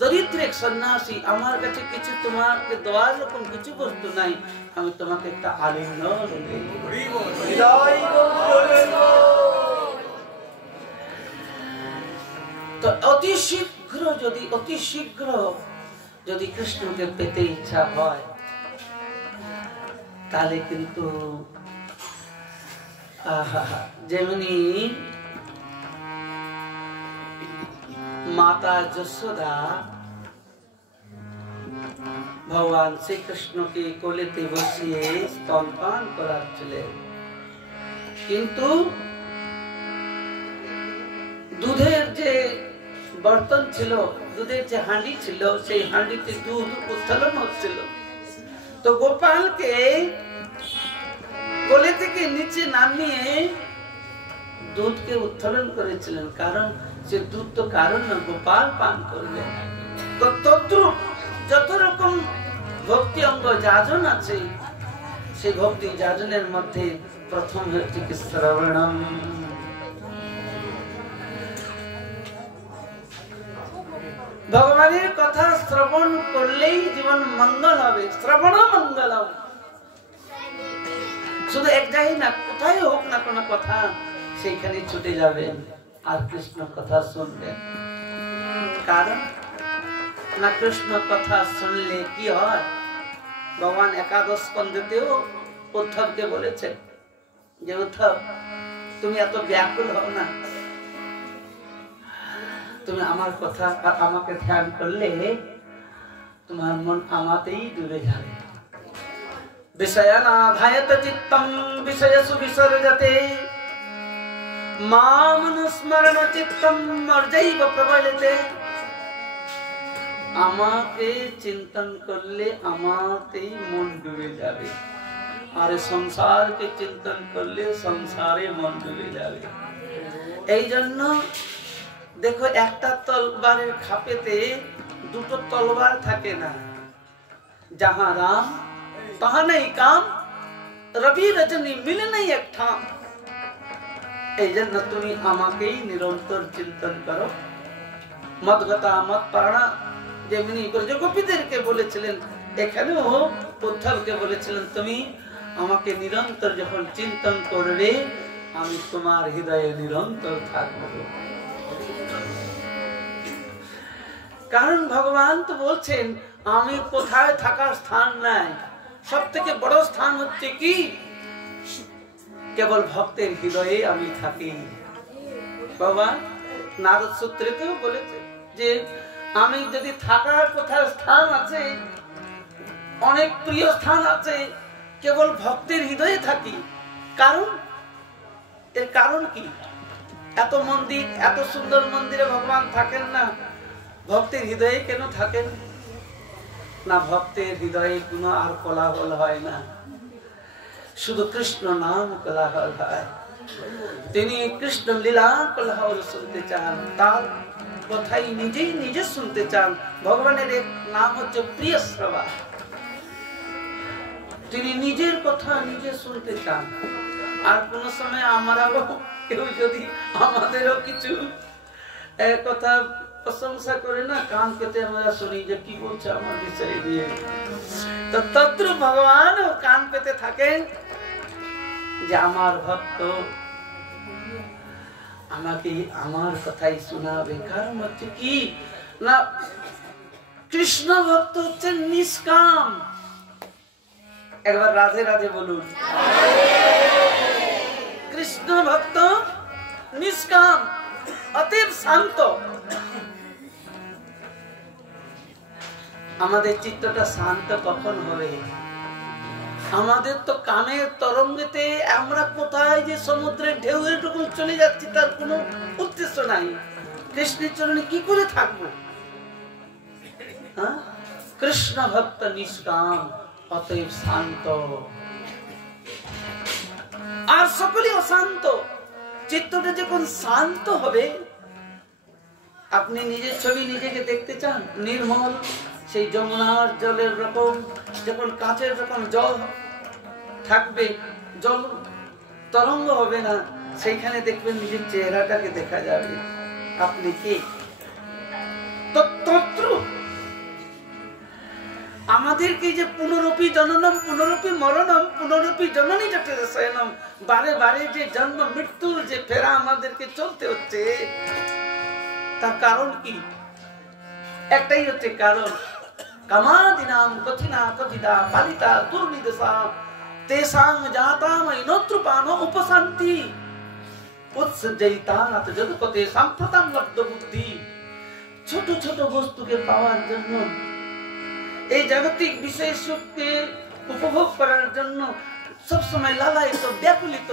দরিদ্র এক সন্ন্যাসী, আমার কাছে কিছু তোমাকে দেওয়ার রকম কিছু বস্তু নাই, আমি তোমাকে একটা আলিঙ্গন দেব। তো অতি শীঘ্র যদি কৃষ্ণকে পেতে ইচ্ছা হয় তাহলে কিন্তু যেমনি माता जसोदा भगवान श्री कृष्ण के कोलेते बसिए स्तनपान कराচ্ছিলেন, কিন্তু দুধের যে বর্তন ছিল, দুধের যে হাঁড়ি ছিল, সেই হাঁড়িতে দুধ উত্তোলন হচ্ছিল। তো গোপালকে কোলে থেকে নিচে নামিয়ে দুধকে উত্তোলন করেছিলেন, কারণ সে দুধ তো কারণ না, গোপাল পান করবে। তো তদ্রূপ যত রকম ভক্তি অঙ্গ যাজন আছে, সেই ভক্তি যাজনের মধ্যে প্রথম হচ্ছে কি শ্রবণম। ভগবানের কথা শ্রবণ করলেই জীবন মঙ্গল হবে। শ্রবণ মঙ্গলম, শুধু এক জায়গায় না, কোথায় হোক না কোনো কথা, সেইখানে ছুটে যাবেন আর কৃষ্ণ কথা শুনবেন। কারণ না কৃষ্ণ কথা শুনলে কি হয়? ভগবান একাদশ স্কন্ধেতেও উদ্ধবকে বলেছেন যে উদ্ধব, তুমি এত ব্যাকুল হও না, তুমি আমার কথা আমাকে ধ্যান করলে তোমার মন আমাতেই ডুবে যাবে। বিষয়ানাধায়ত চিত্তম বিষয়সু বিসর্জতে মামনুস্মরণ চিত্তম মর্জৈব প্রবলতে। আমাকে চিন্তন করলে আমাতেই মন ডুবে যাবে, আর সংসারকে চিন্তন করলে সংসারে মন ডুবে যাবে। এই জন্য দেখো, একটা তলবারের খাপেতে দুটো তলোয়ার থাকে না, যাহা রাম তাহা নেই কাম, রবি রজনী মিলে নেই এক ঠাম। এই জন্য তুমি আমাকেই নিরন্তর চিন্তন করো। মদগতা মত প্রাণা যেমনি গোপীদেরকে বলেছিলেন, এখানেও উদ্ধবকে বলেছিলেন তুমি আমাকে নিরন্তর যখন চিন্তন করবে আমি তোমার হৃদয়ে নিরন্তর থাকবো। কারণ ভগবান তো বলছেন আমি কোথায় থাকার স্থান নাই, সব থেকে বড় স্থান হচ্ছে কি কেবল ভক্তের হৃদয়ে আমি থাকি। ভগবান নারদ সূত্রেতেও বলেছে যে আমি যদি থাকার কোথায় স্থান আছে, অনেক প্রিয় স্থান আছে, কেবল ভক্তের হৃদয়ে থাকি। কারণ এর কারণ কি? এত মন্দির, এত সুন্দর মন্দিরে ভগবান থাকেন না, ভক্তের হৃদয়ে কেন থাকেন না? ভক্তের হৃদয়ে কোনো আর কোলাহল হয় না, শুধু কৃষ্ণ নাম কোলাহল হয়। তিনি কৃষ্ণ লীলা কোলাহল শুনতে চান, তার কথাই নিজেই নিজে শুনতে চান। ভগবানের এক নাম হচ্ছে প্রিয় শ্রবা, তিনি নিজের কথা নিজে শুনতে চান। আর কোন সময় আমরাও কেউ যদি আমাদেরও কিছু কথা প্রশংসা করে না, কান পেতে আমরা শুনি যে কি বলছে আমার বিষয়ে দিয়ে, তো তদ্রূপ ভগবান কান পেতে থাকেন যে আমার ভক্ত আমাকে আমার কথাই শোনাবে। কারণ হচ্ছে কি না, কৃষ্ণ ভক্ত হচ্ছেন নিষ্কাম। একবার রাধে রাধে বলুন। কৃষ্ণ ভক্ত নিষ্কাম, অতীব শান্ত। আমাদের চিত্তটা শান্ত কখন হবে? আমাদের তো কামের তরঙ্গেতে আমরা কোথায় যে সমুদ্রের ঢেউ এরকম চলে যাচ্ছি তার কোনো উদ্দেশ্য নাই। কৃষ্ণের চরণে কি করে থাকবো? কৃষ্ণ ভক্ত নিষ্কাম, অতএব শান্ত। আর সকলে অশান্ত। চিত্তটা যখন শান্ত হবে, আপনি নিজের ছবি নিজেকে দেখতে চান নির্মল, সেই যমুনার জলের রকম, যখন কাঁচের রকম জল থাকবে, জল তরঙ্গ হবে না, সেইখানে দেখবেন নিজের চেহারাটাকে দেখা যাবে আপনি কে। আমাদেরকে যে পুনরূপী জননম পুনরূপী মরণম পুনরূপী জননী জটিল শয়নম, বারে বারে যে জন্ম মৃত্যুর যে ফেরা আমাদেরকে চলতে হচ্ছে, তার কারণ কি? একটাই হচ্ছে কারণ, কামাদিনাম কথিনা কথিতা পালিতা দুর্নিদেশা তেসাং জাতাম ইনোত্রুপানো উপশান্তি উৎসজ্জিতানাত জগতে সাম্প্রতাম লব্ধ বুদ্ধি। ছোট ছোট বস্তুকে পাওয়ার জন্য, এই জাগতিক বিষয় সুখকে উপভোগ করার জন্য সবসময় লালায়িত ব্যাকুলিত,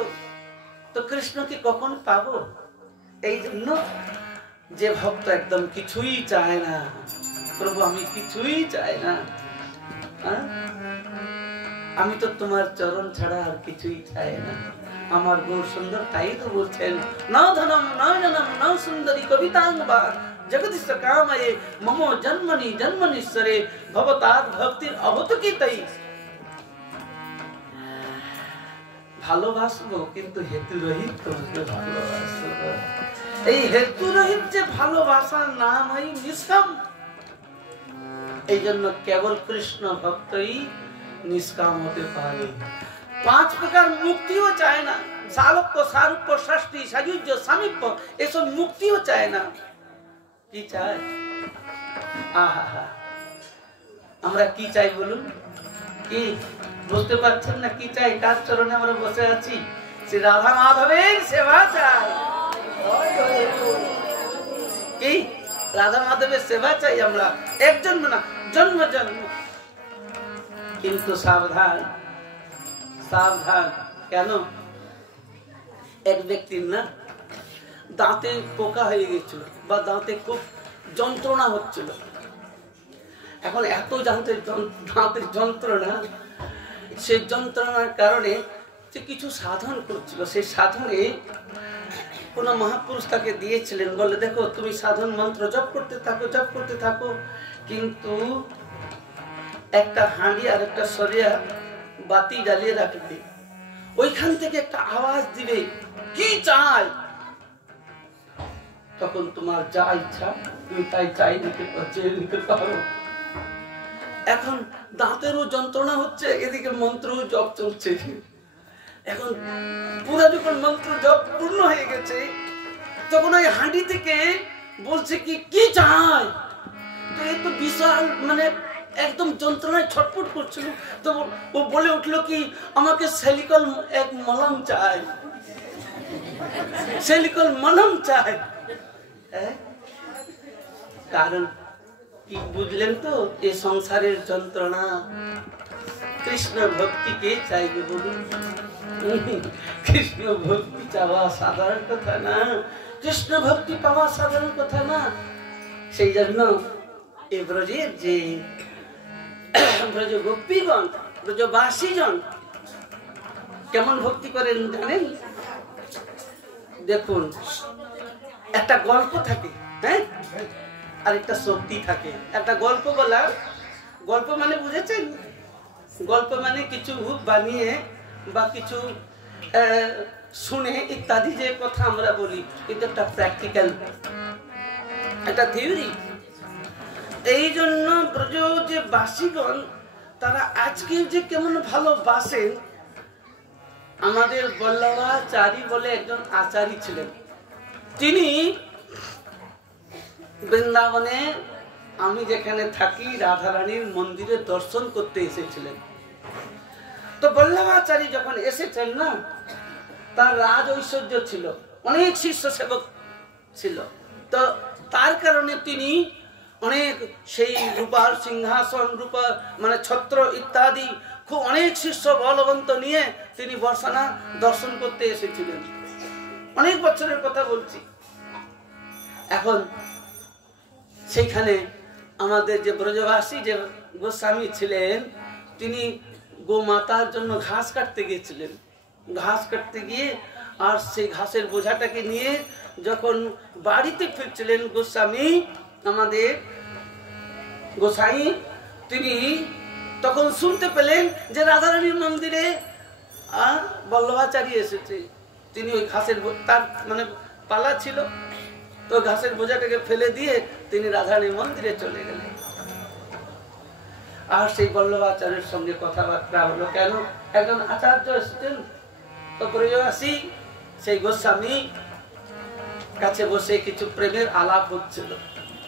তো কৃষ্ণকে কখন পাবো? এই জন্য যে ভক্ত একদম কিছুই চায় না, প্রভু আমি কিছুই চাই না, আমি তো তোমার চরণ ছাড়া আর কিছুই চাই না। আমার গৌর সুন্দর তাই তো বলছেন, না ধনম না জনম না সুন্দরী কবিতাঙ্গবা জগদীশ কাময়ে মম জন্মনি জন্মনিশ্বরে ভবতার ভক্তির অহত কি তাই। ভালোবাসবো কিন্তু হেতু রহিত তোমাকে ভালোবাসবো। এই হেতু রহিত যে ভালোবাসার নাম হয় নিষ্কাম। এই জন্য কেবল কৃষ্ণ ভক্তই নিষ্কাম হতে পারে। 5 প্রকার মুক্তিও চায় না, সালক্য সারূপ্য ষষ্ঠী সাযুজ্য সামীপ্য, এসব মুক্তিও চায় না। কি চাই? আহা, আমরা কি চাই বলুন? কি বুঝতে পারছেন না কি চাই? কার চরণে আমরা বসে আছি? শ্রী রাধা মাধবের সেবা চাই। কি রাধা মাধবের সেবা চাই আমরা, এক জন্ম না, জন্ম জন্ম। কিন্তু সাবধান, সাবধান। কেন? এক ব্যক্তির না দাঁতে পোকা হয়ে গেছিল বা দাঁতে খুব যন্ত্রণা হচ্ছিল। এখন এত দাঁতের যন্ত্রণা, সেই যন্ত্রণার কারণে সে কিছু সাধন করছিল। সেই সাধনে কোনো মহাপুরুষ তাকে দিয়েছিলেন, বলে দেখো তুমি সাধন মন্ত্র জপ করতে থাকো, কিন্তু একটা হাঁড়ি আর একটা সরিয়া বাতি জ্বালিয়ে রাখবে, ওইখান থেকে একটা আওয়াজ দিবে কি চাই, তখন তোমার যা ইচ্ছা তুমি তাই চাই নিতে পারো। এখন দাঁতেরও যন্ত্রণা হচ্ছে, এদিকে মন্ত্র জপ চলছে। এখন পুরো যখন মন্ত্র জপ পূর্ণ হয়ে গেছে, তখন ওই হাঁড়ি থেকে বলছে কি চাই। তো এই তো বিশাল মানে একদম যন্ত্রণায় ছটফট করছিল। তো ও বলে উঠলো কি আমাকে সেলিকল এক মলম চাই, সেলিকল মলম চাই। কারণ কি বুঝলেন তো, এই সংসারের যন্ত্রণা, কৃষ্ণ ভক্তি কে চাইবে বলুন? কৃষ্ণ ভক্তি চাওয়া সাধারণ কথা না, কৃষ্ণ ভক্তি পাওয়া সাধারণ কথা না। সেই জন্য এই ব্রজের যে ব্রজ গোপীগণ, ব্রজবাসীজন কেমন ভক্তি করেন জানেন? দেখুন, একটা গল্প থাকে, হ্যাঁ, আর একটা শক্তি থাকে। একটা গল্প বলা, গল্প মানে বুঝেছেন? গল্প মানে কিছু বানিয়ে বা কিছু শুনে ইত্যাদি যে কথা আমরা বলি, কিন্তু একটা প্র্যাকটিক্যাল, একটা থিওরি। এই জন্য ব্রজ যে বাসীগণ তারা আজকে যে কেমন ভালোবাসেন। আমাদের বল্লভাচারী বলে একজন আচার্য ছিলেন, তিনি বৃন্দাবনে আমি যেখানে থাকি রাধারানীর মন্দিরে দর্শন করতে এসেছিলেন। তো বল্লভাচারী যখন এসেছেন না, তার রাজ ঐশ্বর্য ছিল, অনেক শিষ্য সেবক ছিল। তো তার কারণে তিনি অনেক সেই রূপার সিংহাসন, রূপার মানে ছত্র ইত্যাদি খুব অনেক শিষ্য বলবন্ত নিয়ে তিনি বর্ষানা দর্শন করতে এসেছিলেন। অনেক বছরের কথা বলছি। এখন সেইখানে আমাদের যে ব্রজবাসী যে গোস্বামী ছিলেন, তিনি গোমাতার জন্য ঘাস কাটতে গিয়েছিলেন। ঘাস কাটতে গিয়ে আর সেই ঘাসের বোঝাটাকে নিয়ে যখন বাড়িতে ফিরছিলেন গোস্বামী, আমাদের গোসাই, তিনি তখন শুনতে পেলেন যে রাধারানীর মন্দিরে বল্লভাচারী এসেছে। তিনি ওই ঘাসের তার মানে পালা ছিল, তো ঘাসের বোঝাটাকে ফেলে দিয়ে তিনি রাধারানীর মন্দিরে চলে গেলেন। আর সেই বল্লভাচার্যের সঙ্গে কথাবার্তা হলো, কেন একজন আচার্য এসেছেন। তো ব্রজবাসী সেই গোস্বামী কাছে বসে কিছু প্রেমের আলাপ হচ্ছিল।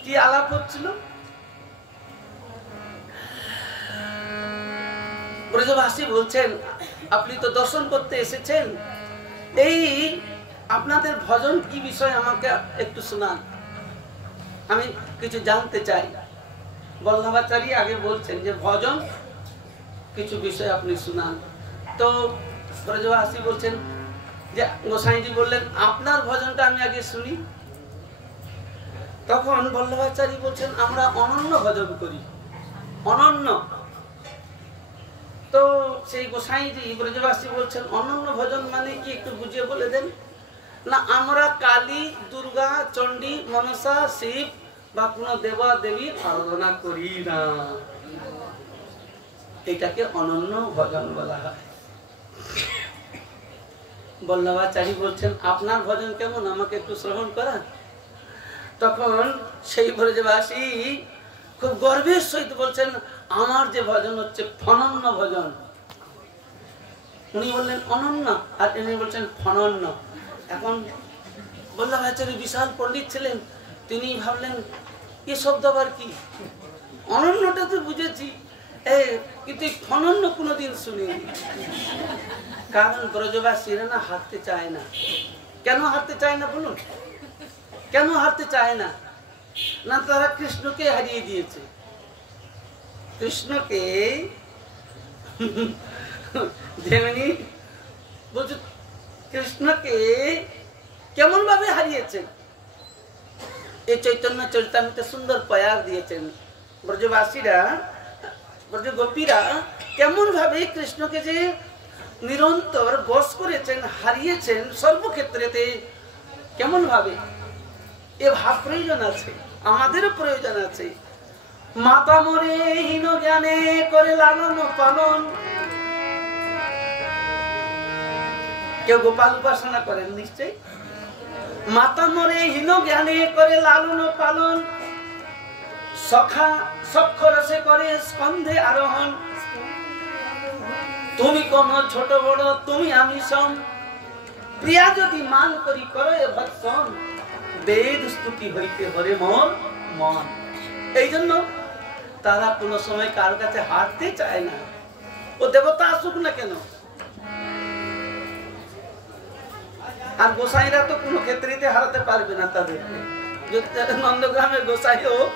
কি আলাপ হচ্ছিল? ব্রজবাসী বলছেন, আপনি তো দর্শন করতে এসেছেন, এই আপনাদের ভজন কি বিষয় আমাকে একটু শোনান, আমি কিছু জানতে চাই। বল্লভাচারী আগে বলছেন যে ভজন কিছু বিষয় আপনি শোনান। তো ব্রজবাসী বলছেন যে গোসাইজি বললেন আপনার ভজনটা আমি আগে শুনি। তখন বল্লভাচারী বলছেন আমরা অনন্য ভজন করি, অনন্য। তো সেই গোসাইজি ব্রজবাসী বলছেন অনন্য ভজন মানে কি একটু বুঝিয়ে বলে দেন। না, আমরা কালী, দুর্গা, চণ্ডী, মনসা, শিব বা কোন দেবা দেবীর আরাধনা করি না, এটাকে অনন্য ভজন বলা হয়। বল্লভাচারী বলছেন আপনার ভজন কেমন, আমাকে একটু শ্রবণ করা। তখন সেই ব্রজবাসী খুব গর্বের সহিত বলছেন আমার যে ভজন হচ্ছে ফনন্য ভজন। উনি বললেন অনন্য, আর ইনি বলছেন ফনন্য। এখন বল্লভাচারী বিশাল পণ্ডিত ছিলেন, তিনি ভাবলেন এ শব্দ আবার কি, অনন্যটা তো বুঝেছি, কিন্তু ফনন্য কোনোদিন শুনিনি। কারণ ব্রজবাসীরা না হারতে চায় না। কেন হারতে চায় না বলুন? কেন হারতে চায় না? না, তারা কৃষ্ণকে হারিয়ে দিয়েছে। কৃষ্ণকে যেমনি বলছে, কৃষ্ণকে কেমন ভাবে হারিয়েছেন? এই চৈতন্য চরিতামৃতে সুন্দর প্রয়াস দিয়েছেন। ব্রজবাসীরা, ব্রজ গোপীরা কেমন ভাবে কৃষ্ণকে যে নিরন্তর বশ করেছেন, হারিয়েছেন সর্বক্ষেত্রেতে, কেমন ভাবে এ ভাব প্রয়োজন আছে, আমাদেরও প্রয়োজন আছে। মাতা মরে হীন জ্ঞানে করে লালন পালন। কেউ গোপাল উপাসনা করেন নিশ্চয়। মাতা মরে হীন জ্ঞানে করে লালন পালন, সখা সক্ষরসে করে স্কন্ধে আরোহণ। তুমি কোন ছোট বড় তুমি আমি সম, প্রিয়া যদি মান করি করো এ ভৎসন। বেদ স্তুতি হইতে হরে মোর মন। এই জন্য তারা কোনো সময় কারো কাছে হারতে চায় না। ও দেবতা আসুক না কেন। আর গোসাইরা তো কোনো ক্ষেত্রেতে হারাতে পারবে না তাদেরকে। নন্দগ্রামের গোসাই হোক,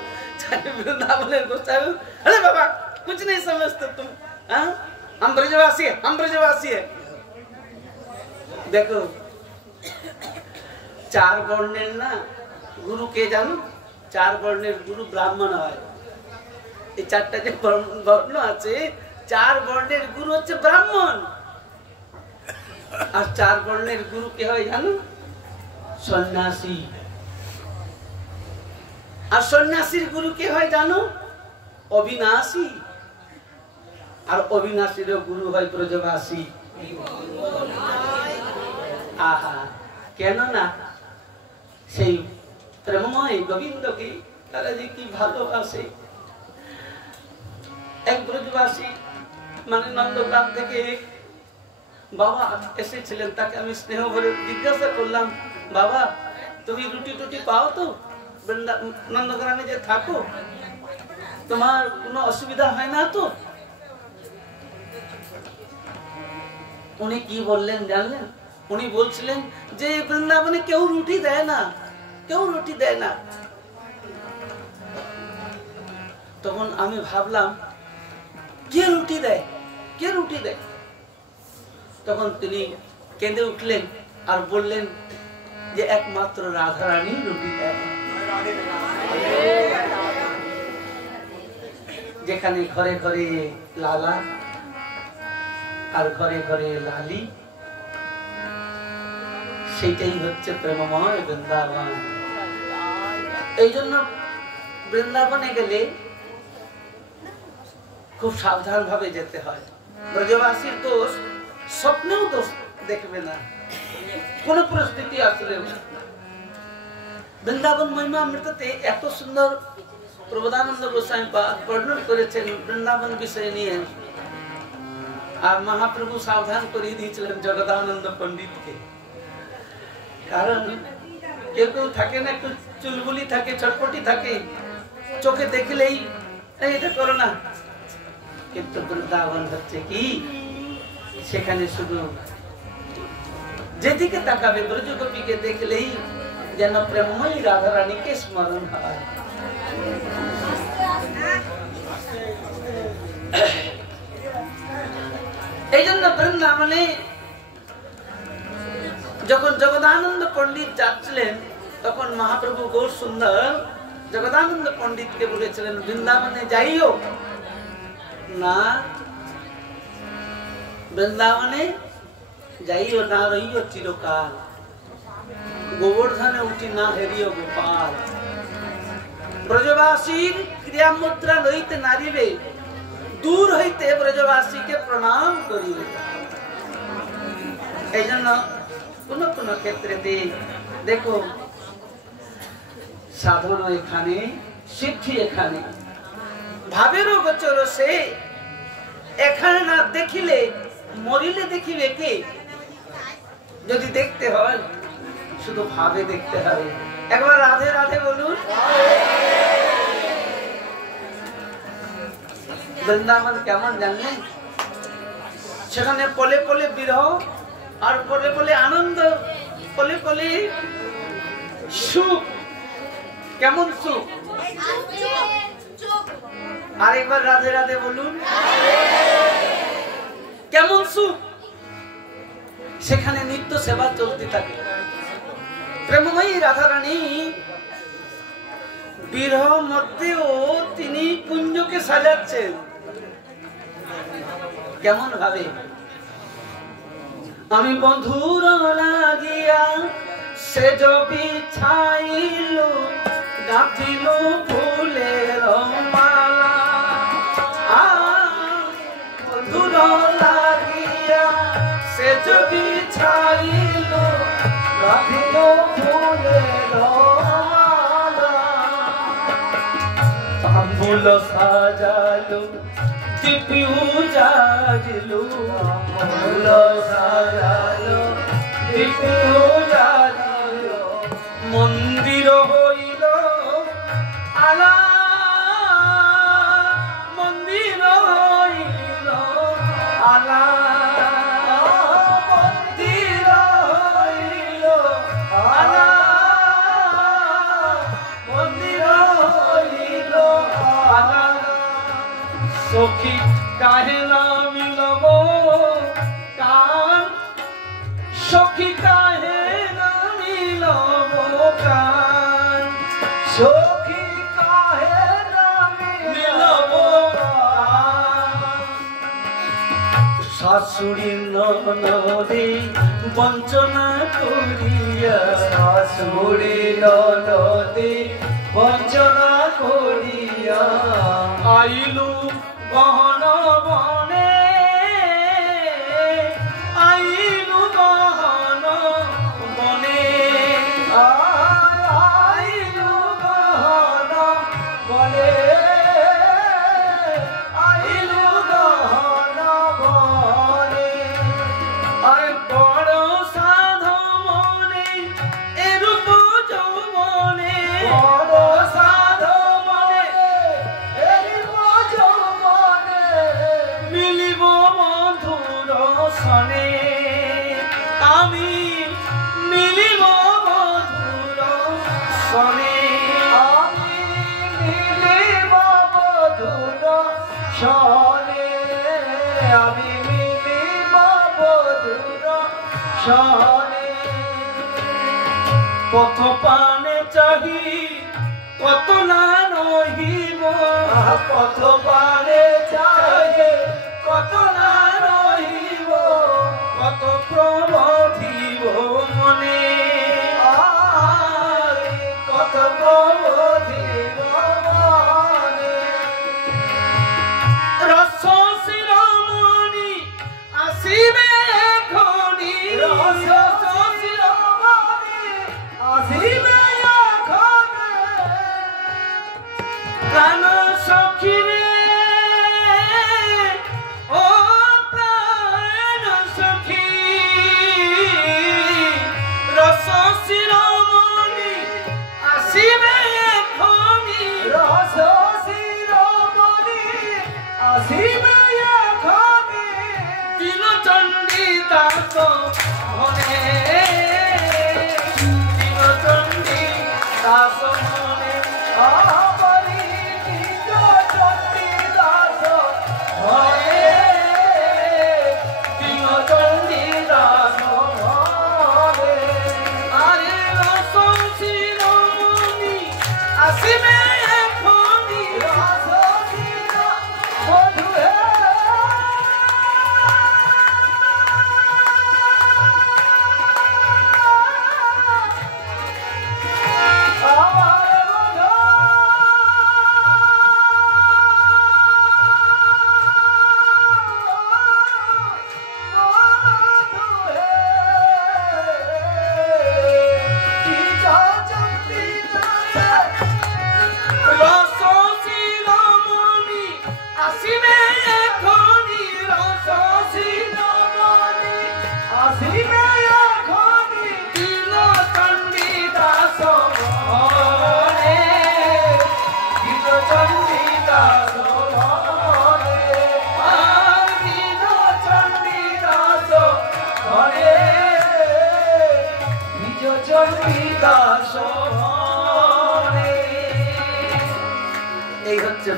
বৃন্দাবনের গোসাই হোক, আরে বাবা कुछ नहीं समझते तुम, हम ब्रजवासी है, हम ब्रजवासी है। देखो चार বর্ণের না গুরু কে জানো? চার বর্ণের গুরু ব্রাহ্মণ হয়। এই চারটা যে বর্ণ আছে, চার বর্ণের গুরু হচ্ছে ব্রাহ্মণ। আর চার বর্ণের গুরু কে হয় জানো? সন্ন্যাসী। আর সন্ন্যাসীর গুরু কে হয় জানো? অবিনাশী। আর অবিনাশীর গুরু হয় ব্রজবাসী। আহা, কেন না সেই প্রেমময় গোবিন্দকে তারা যে কি ভালোবাসে। এক ব্রজবাসী মানে নন্দগ্রাম থেকে বাবা এসেছিলেন, তাকে আমি স্নেহ ভরে জিজ্ঞাসা করলাম, বাবা তুমি রুটি টুটি পাও তো? নন্দগ্রামে যে থাকো তোমার কোনো অসুবিধা হয় না তো? উনি কি বললেন জানলেন? উনি বলছিলেন যে বৃন্দাবনে কেউ রুটি দেয় না, কেউ রুটি দেয় না। তখন আমি ভাবলাম কে রুটি দেয়, কে রুটি দেয়? তখন তিনি কেঁদে উঠলেন আর বললেন যে একমাত্র রাধারানী রুটি দেয়। যেখানে ঘরে ঘরে লালা আর ঘরে ঘরে লালি, সেইটাই হচ্ছে প্রেমময় বৃন্দাবন। এই জন্য বৃন্দাবনে গেলে খুব সাবধান ভাবে যেতে হয়। ব্রজবাসীর দোষ স্বপ্নেও দোষ দেখবে না, কোন পরিস্থিতি আসলে। বৃন্দাবন মহিমা অমৃততে এত সুন্দর প্রবোধানন্দ গোস্বামী বর্ণন করেছেন বৃন্দাবন বিষয় নিয়ে। আর মহাপ্রভু সাবধান করিয়ে দিয়েছিলেন জগদানন্দ পণ্ডিতকে। কারণ কেউ কেউ থাকে না, একটু চুলবুলি থাকে, ছটপটি থাকে, চোখে দেখলেই এটা করো না। কিন্তু বৃন্দাবন হচ্ছে কি, সেখানে শুধু যেদিকে তাকাবে ব্রজগোপীকে দেখলেই যেন প্রেমময়ী রাধারানীকে স্মরণ হয়। এই জন্য বৃন্দাবনে যখন জগদানন্দ পণ্ডিত যাচ্ছিলেন, তখন মহাপ্রভু গৌর সুন্দর জগদানন্দ পণ্ডিতকে বলেছিলেন বৃন্দাবনে যাইও না, বৃন্দাবনে যাইও না, রইও চিরকাল, গোবর্ধনে উঠি না হেরিও গোপাল। ব্রজবাসীর ক্রিয়া মুদ্রা লইতে নারিবে, দূর হইতে ব্রজবাসীকে প্রণাম করিবে। এই জন্য কোন কোন ক্ষেত্রে দেখো সাধন এখানে, সিদ্ধি এখানে, ভাবেরও গোচর সে। এখানে না দেখিলে মরিলে দেখিবে কে? যদি দেখতে হয় শুধু ভাবে দেখতে হবে। একবার রাধে রাধে বলুন। বৃন্দাবন কেমন জানলেন? সেখানে পলে পলে বিরহ আর পলে পলে আনন্দ, পলে পলে সুখ। কেমন সুখ? আরেকবার রাধে রাধে বলুন। কেমন সুখ? সেখানে নিত্য সেবা চলতে থাকে। প্রেমময়ী রাধারানী বিরহ মধ্যেও তিনি কুঞ্জকে সাজাচ্ছেন। কেমন ভাবে? আমি বন্ধুর লাগিয়া से जो बिछाइलु गाथिलु फूलेर माला मधुर लागिया से जो बिछाइलु गाथिलु फूलेर माला तांबूल साजालु दीपि उजारिलु तांबूल साजालु दीपि उजारिलु मंदिर हইল आला मंदिर हইল आला मंदिर हইল आला मंदिर हইল आला सखी काहे ना मिलबो कान सखी काहे ना मिलबो कान सखी काहे ना मिलबो कान शाশুড়ি ननदे वंचना करिया शाশুড়ি ननदे वंचना करिया आइलु गहन बने आइलु गहन बने आइलु गहन बने आइलु गहन बने आय बड़ साधु मने एरूप যৌবনে बड़ साधु सने आमी मिलिब मधुर सने आमी मिलिब मधुर सने आमी मिलिब मधुर सने पथ पाने चाही कत ना रहिब पथ पाने चाही कत ना रहिब कत प्रबोधिब मने कत प्रबोधिब मने रस शिरोमणि आसिबे एखनि रस शिरोमणि आसिबे एखनि प्राण सखी रे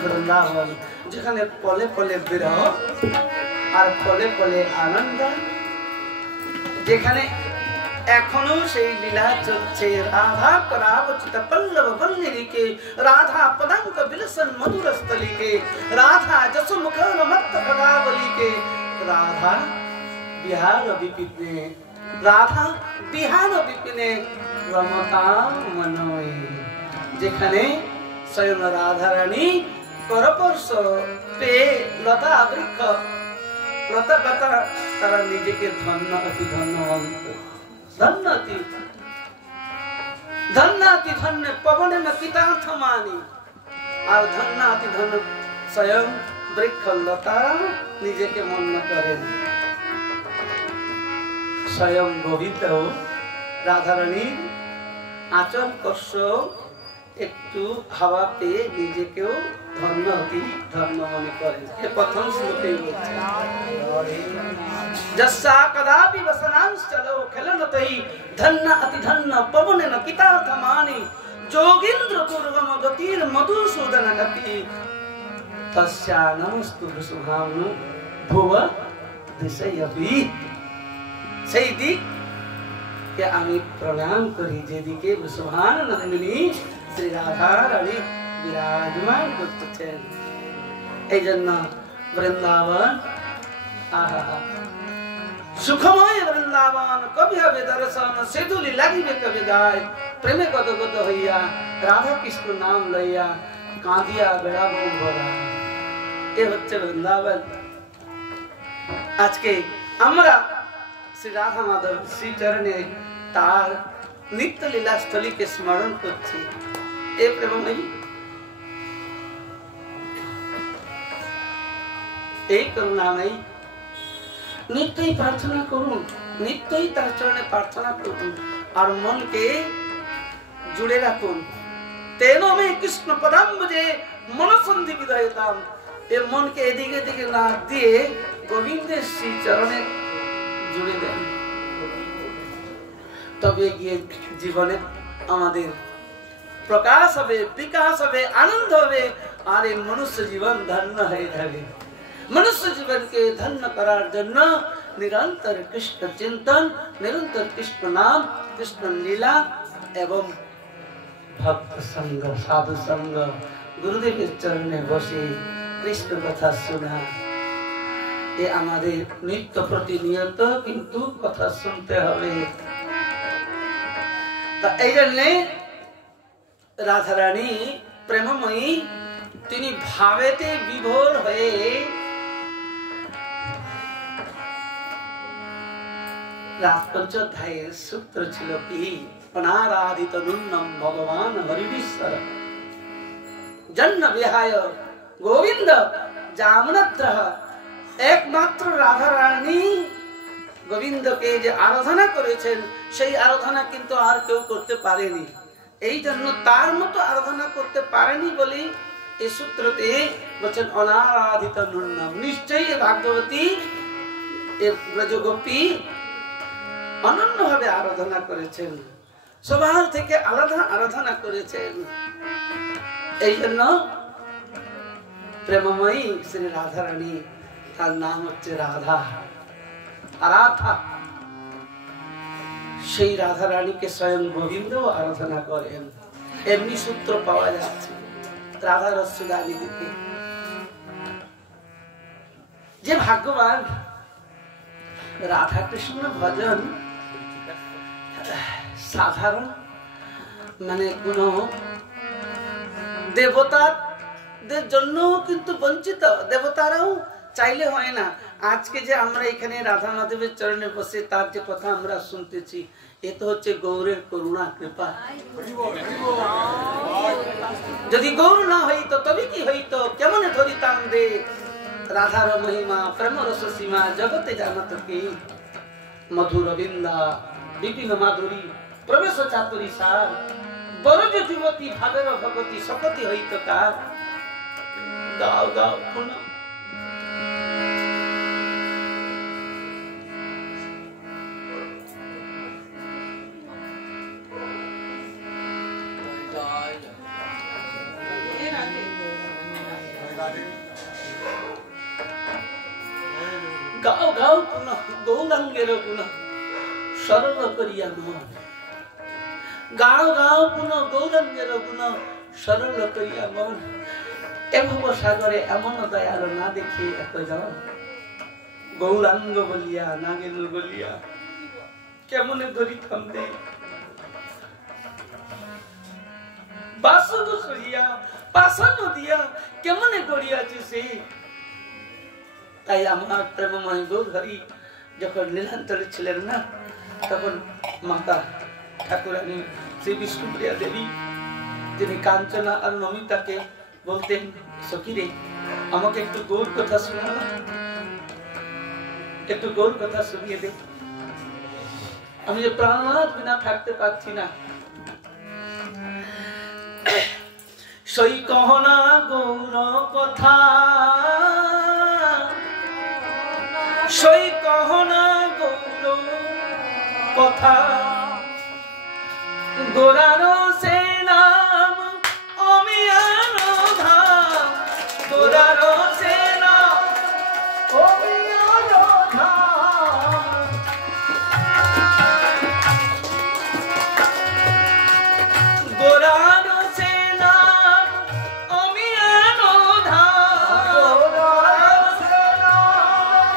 वृंदावन যেখানে পলে পলে বিরহ আর পলে পলে আনন্দ যেখানে এখনো সেই লীলা চলছে রাধা করাবচিত পল্লব বল্লিকে রাধা পদাঙ্ক বিলসন মধুর স্থলিকে রাধা যশোমুখ মত্ত পদাবলিকে রাধা বিহার বিপিনে রাধা বিহার বিপিনে রমতা মনোয়ে, যেখানে স্বয়ং রাধা রানী করপর্শ পেয়ে লতা বৃক্ষ লতা পাতা তারা নিজেকে ধন্য অতি ধন্যবন্ত, ধন্য অতি ধন্য অতি ধন্য পবনে কীতার্থ মানি। আর ধন্য অতি ধন্য স্বয়ং বৃক্ষ লতা নিজেকে মন্য করেন। স্বয়ং গোবিন্দ রাধারানীর আচল স্পর্শ একটু হাওয়া পেয়ে নিজেকেও ধন্য অতি ধন্য মনে করেন। প্রথম শ্লোকে বলছে যস্যা কদাপি বসনাঞ্চলো খেলনতৈ ধন্য অতি ধন্য পবনেন কীতার্থ মানি, যোগীন্দ্র পূর্বম গতির মধুসূদন গতি, তস্যা নমস্তু সুভানু ভুব দিশয়পি। সেই দিককে আমি প্রণাম করি যেদিকে সুভান নন্দিনী শ্রী রাধা রানী বিরাজমান করতেছেন। এই জন্য বৃন্দাবন সুখময় বৃন্দাবন কবি হবে দর্শন, সেতুলি লাগিবে কবি গায়, প্রেমে কত কত হইয়া রাধা কৃষ্ণ নাম লইয়া কাঁদিয়া বেড়াবো ভরা। এ হচ্ছে বৃন্দাবন। আজকে আমরা শ্রী রাধা মাধব শ্রী চরণে তার নিত্য লীলাস্থলীকে স্মরণ করছি। এ প্রেমময়ী, এই করুণাময়ী, নিত্যই প্রার্থনা করুন, নিত্যই তার চরণে প্রার্থনা করুন আর মনকে জুড়ে রাখুন। তেন মে কৃষ্ণ পদাম্বুজে মনসন্ধি বিধয়তাম। এ মনকে এদিকে এদিকে না দিয়ে গোবিন্দের শ্রী চরণে জুড়ে দেন, তবে গিয়ে জীবনে আমাদের প্রকাশ হবে, বিকাশ হবে, আনন্দ হবে, আর এই মনুষ্য জীবন ধন্য হয়ে যাবে। মনুষ্য জীবনকে ধন্য করার জন্য নিরন্তর কৃষ্ণ চিন্তন, নিরন্তর কৃষ্ণ নাম, কৃষ্ণ লীলা এবং ভক্ত সঙ্গ, সাধু সঙ্গ, গুরুদেবের চরণে বসে কৃষ্ণ কথা শোনা, এ আমাদের নিত্য প্রতিনিয়ত কিন্তু কথা শুনতে হবে। তা এই জন্যে রাধারানী প্রেমময়ী তিনি ভাবেতে বিভোর হয়ে রাজপঞ্চোধ্যায়ের সূত্র ছিল কি, অনারাধিত নুন্নম ভগবান হরিশ্বর জন্ম বিহায় গোবিন্দ জামনত্র। একমাত্র রাধা রানী গোবিন্দকে যে আরাধনা করেছেন সেই আরাধনা কিন্তু আর কেউ করতে পারেনি। এই জন্য তার মতো আরাধনা করতে পারেনি বলে এই সূত্রতে বলছেন অনারাধিত নুন্নম। নিশ্চয়ই ভাগবতী ব্রজগোপী অনন্যভাবে আরাধনা করেছেন, সবার থেকে আলাদা আরাধনা করেছেন। এই জন্য প্রেমময়ী শ্রী রাধা রানী, তার নাম হচ্ছে রাধা, আরাধা। সেই রাধা রানীকে স্বয়ং গোবিন্দ আরাধনা করেন। এমনি সূত্র পাওয়া যাচ্ছে রাধা রসদানি দিকে। যে ভাগ্যবান, রাধা কৃষ্ণ ভজন সাধারণ মানে কোন দেবতাদের জন্য কিন্তু বঞ্চিত, দেবতারাও চাইলে হয় না। আজকে যে আমরা এখানে রাধা মাধবের চরণে বসে তার যে কথা আমরা শুনতেছি, এ তো হচ্ছে গৌরের করুণা কৃপা। যদি গৌর না হইতো তবে কি হইতো, কেমন ধরিতাম দে রাধার মহিমা প্রেম রস সীমা জগতে জানত কি, মধুর বিন্দা বিপিন মাধুরী প্রবেশ চাতুরী সার, বরজ যুবতী ভাবের ভগতী শপথি হইত কার। গাও গাও পুনঃ গাও গাও পুনঃ গৌরাঙ্গের গুণ সরল করিয়া মন। গাও গাও পুনঃ গৌরাঙ্গের গুণ সরল করিয়া মন। এ ভব সাগরে এমন দয়াল না দেখিয়ে এত জল, গৌরাঙ্গ বলিয়া না গেল বলিয়া কেমনে ধরিতাম রে বাসুদ সরিয়া পাশানো দিয়া কেমনে গড়িয়াছে সে তাই আমার প্রেমময় গৌরহরি যখন লীলান্তরে ছিলেন না তখন মাতা ঠাকুরানী শ্রী বিষ্ণুপ্রিয়া দেবী তিনি কাঞ্চনা আর নমিতাকে বলতেন সখী রে আমাকে একটু গৌর কথা শোনা একটু গৌর কথা শুনিয়ে দে আমি যে প্রাণনাথ বিনা থাকতে পারছি না সই কহনা গৌর কথা সই কহনা গৌর কথা গোরারো সে নাম অমিয়ানো ধাম গোরারো সে নাম অমিয়ানো ধাম গোরারো সে নাম অমিয়ানো ধাম গোরারো সে নাম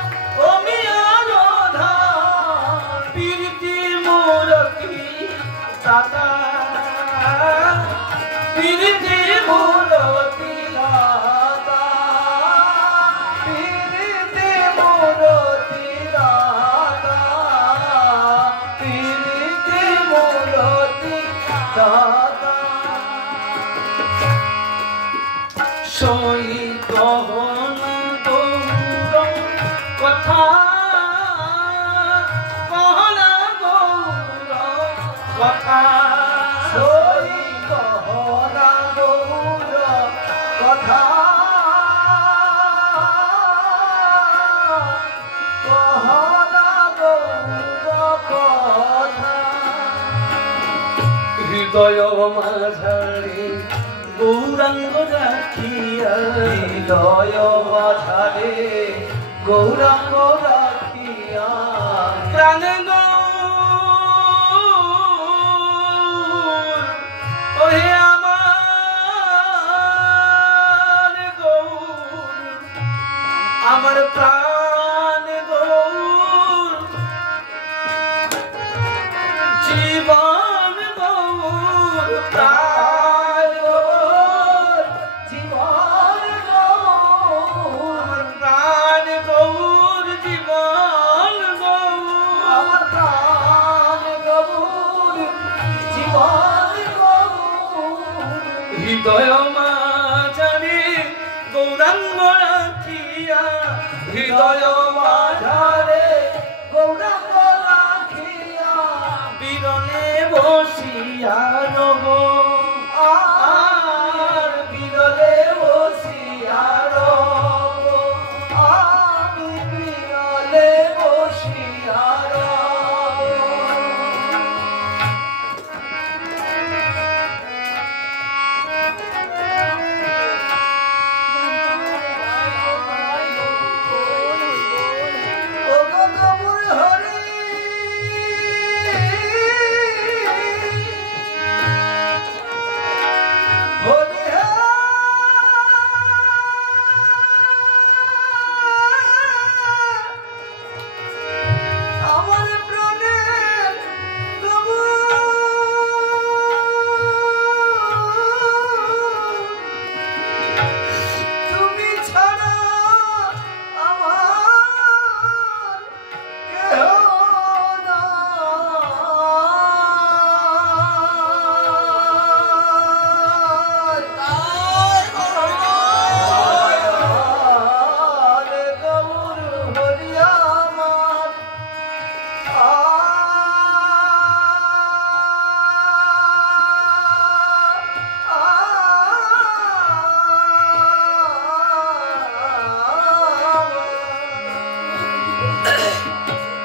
অমিয়ানো ধাম পীরতি মূরতি দাতা পীরতি মূরতি দাতা পীরতি মূরতি দাতা পীরতি মূরতি দাতা সই গহন গৌর কথা কহনা গৌর কথা সই কহনা গৌর কথা কহনা গৌর কথা হৃদয় মাঝারে গৌরাঙ্গ রাখিয়া হৃদয় মাঝারে গৌরাঙ্গ রাখিয়া প্রাণ ওহে আমার গৌর আমার প্রাণ গৌর জীবন গৌর প্রাণ গৌর জীবন গৌর আমার প্রাণ গৌর জীবন গৌর আমার প্রাণ গৌর জীবন হৃদয় মাঝারে গৌরাঙ্গ রাখিয়া হৃদয় মাঝারে গৌরাঙ্গ রাখিয়া বিরলে বসিয়া রব আর বিরলে বসিয়া রব আমি বিরলে বসিয়া রব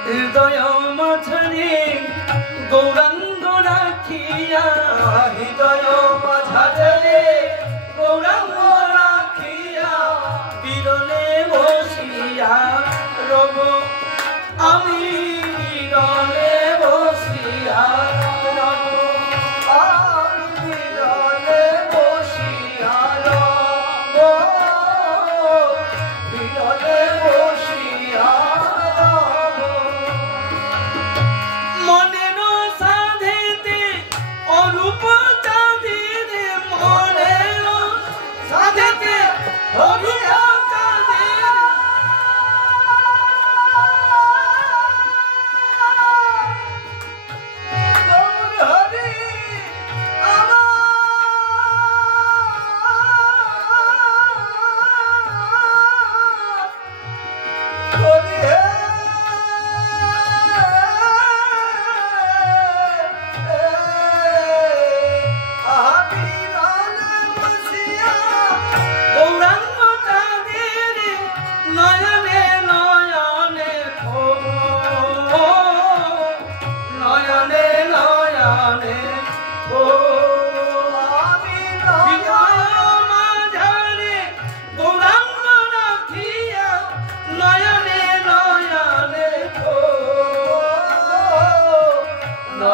হৃদয় মাঝারে গৌরাঙ্গ রাখিয়া হৃদয় মাঝারে গৌরাঙ্গ রাখিয়া বিরলে বসিয়া রব আমি বিরলে বসিয়া রব আমি বিরলে বসিয়া রব বিরলে বসিয়া রব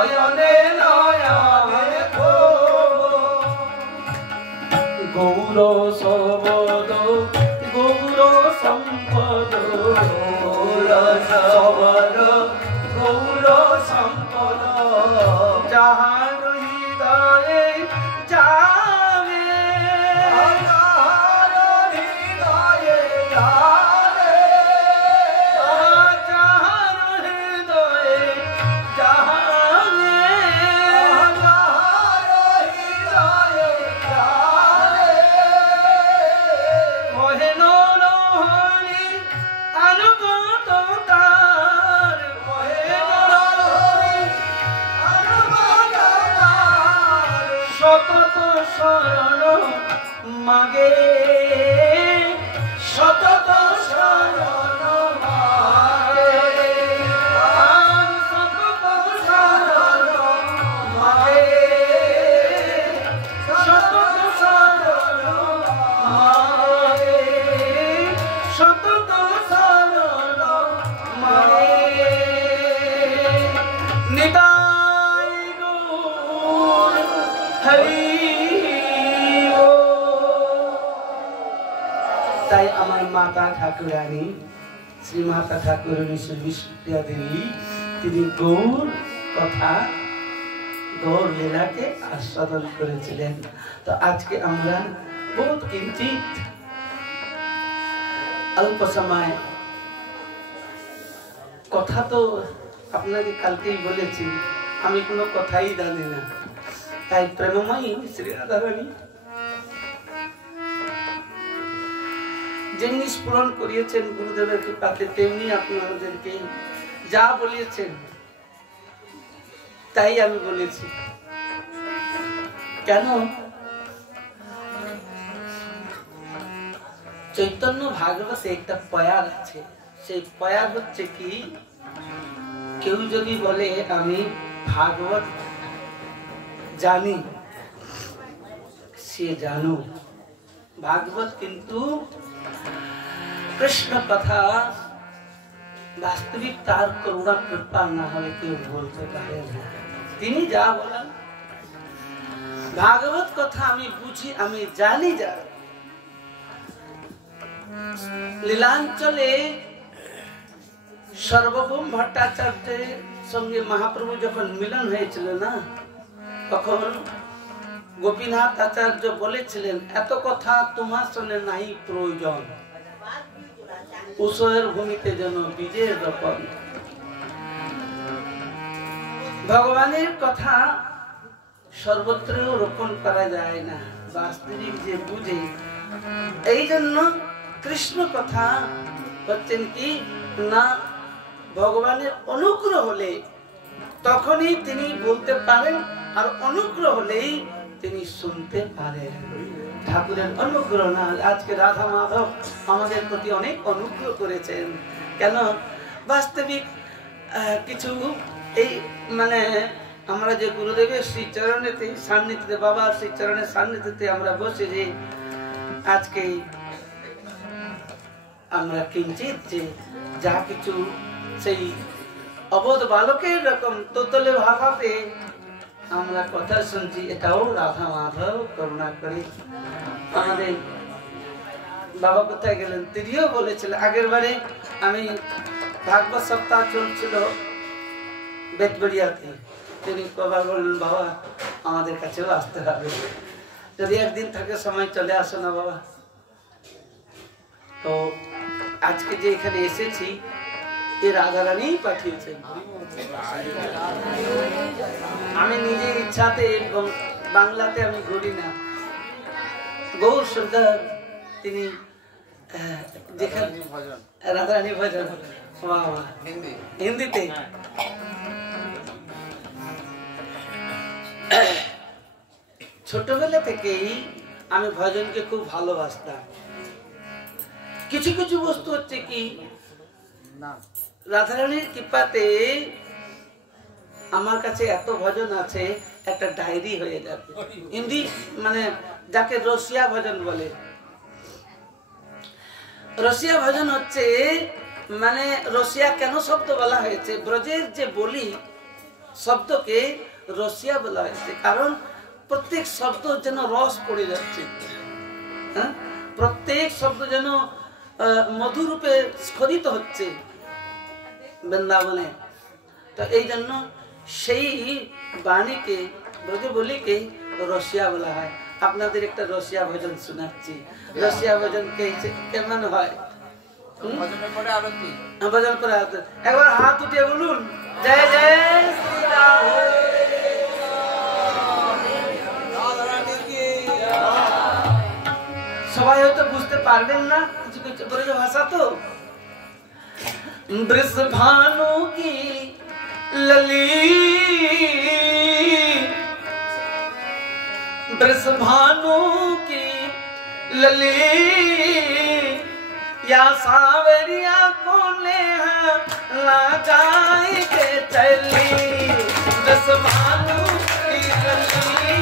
নয়নে নয়নে গৌর সবদ গৌর সম্পদ গৌর সবদ গৌর সম্পদ যাহার হৃদয়ে যাবে যাহার হৃদয়ে যাবে যাহার হৃদয়ে যাবে যাহার হৃদয়ে যাবে ওহে নরহরি অনুগত তার ওহে নরহরি অনুগত তার সতত শরণ মাগে সতত শরণ মাগে সতত শরণ মাগে সতত শরণ মাগে সতত শরণ মাগে নিতাই গৌর হরি তাই আমার মাতা ঠাকুরানী শ্রীমাতা ঠাকুরানী শ্রী বিষ্ণুপ্রিয়া দেবী তিনি গৌর কথা গৌর লীলাকে আস্বাদন করেছিলেন। তো আজকে আমরা বহুত কিঞ্চিত অল্প সময় কথা তো আপনাকে কালকেই বলেছি আমি কোনো কথাই জানি না, তাই প্রেমময়ী শ্রী রাধারানী যেমনি স্মরণ করিয়েছেন গুরুদেবের কৃপাতে তেমনি আপনাদেরকে যা বলিয়েছেন তাই আমি বলেছি। কেন চৈতন্য ভাগবতে একটা পয়ার আছে, সেই পয়ার হচ্ছে কি কেউ যদি বলে আমি ভাগবত জানি, সে জানো ভাগবত কিন্তু কৃষ্ণ কথা বাস্তবিক তার করুণা কৃপা না হলে কেউ বলতে পারে না। তিনি যা বলেন ভাগবত কথা আমি বুঝি, আমি জানি। যা লীলাঞ্চলে সর্বভৌম ভট্টাচার্যের সঙ্গে মহাপ্রভু যখন মিলন হয়েছিল না, তখন গোপীনাথ আচার্য বলেছিলেন এত কথা তোমার সঙ্গে নাই প্রয়োজন, উষয়ের ভূমিতে যেন বীজের রোপণ। ভগবানের কথা সর্বত্র রোপণ করা যায় না, বাস্তবিক যে বুঝে। এই জন্য কৃষ্ণ কথা হচ্ছেন কি না ভগবানের অনুগ্রহ হলে তখনই তিনি বলতে পারেন, আর অনুগ্রহ হলেই তিনি শুনতে পারেন। ঠাকুরের অনুগ্রহ না, আজকে রাধা মাধব আমাদের প্রতি অনেক অনুগ্রহ করেছেন। কেন বাস্তবিক কিছু এই মানে আমরা যে গুরুদেবের শ্রীচরণেতে সান্নিধ্যে বাবা শ্রীচরণের সান্নিধ্যে আমরা বসে যে আজকে আমরা কিঞ্চিত যে যা কিছু সেই অবোধ বালকের রকম তোতলে ভাষাতে আমরা কথা শুনছি, এটাও রাধা মাধব করুণা করে। আমাদের বাবা কোথায় গেলেন, তিনিও বলেছিলেন আগের বারে আমি ভাগবত সপ্তাহ চলছিল বেতবড়িয়াতে, তিনি কবার বললেন বাবা আমাদের কাছেও আসতে হবে, যদি একদিন থাকে সময় চলে আসো না বাবা। তো আজকে যে এখানে এসেছি এ রাধারানী পাঠিয়েছেন। আমি নিজের ইচ্ছাতে বাংলাতে আমি ঘুরি না, গৌর সর্দার তিনি যেখানে রাধারানী ভজন হিন্দিতে ছোটবেলা থেকেই আমি ভজনকে খুব ভালোবাসতাম। কিছু কিছু বস্তু হচ্ছে কি রাধারানীর কৃপাতে আমার কাছে এত ভজন আছে একটা ডায়েরি হয়ে যাবে। হিন্দি মানে যাকে রসিয়া ভজন বলে, রসিয়া ভজন হচ্ছে মানে রসিয়া কেন শব্দ বলা হয়েছে, ব্রজের যে বলি শব্দকে রসিয়া বলা হয়েছে, কারণ প্রত্যেক শব্দ যেন রস পড়ে যাচ্ছে, হ্যাঁ, প্রত্যেক শব্দ যেন মধুরূপে স্ফরিত হচ্ছে বৃন্দাবনে। তো এই জন্য সেই বাণীকে ব্রজবলিকে রসিয়া বলা হয়। আপনাদের একটা রসিয়া ভজন শোনাচ্ছি। রসিয়া ভজন কেমন হয়? ভজন করে একবার হাত উঠিয়ে বলুন, জয় জয় শ্রীরাম। সবাই হয়তো বুঝতে পারবেন না, কিছু কিছু ব্রজ ভাষা তো। বৃষভানু কি ললি, बृषभानु की लली, या सावरिया को नेहा लगाई के चली। बृषभानु की लली,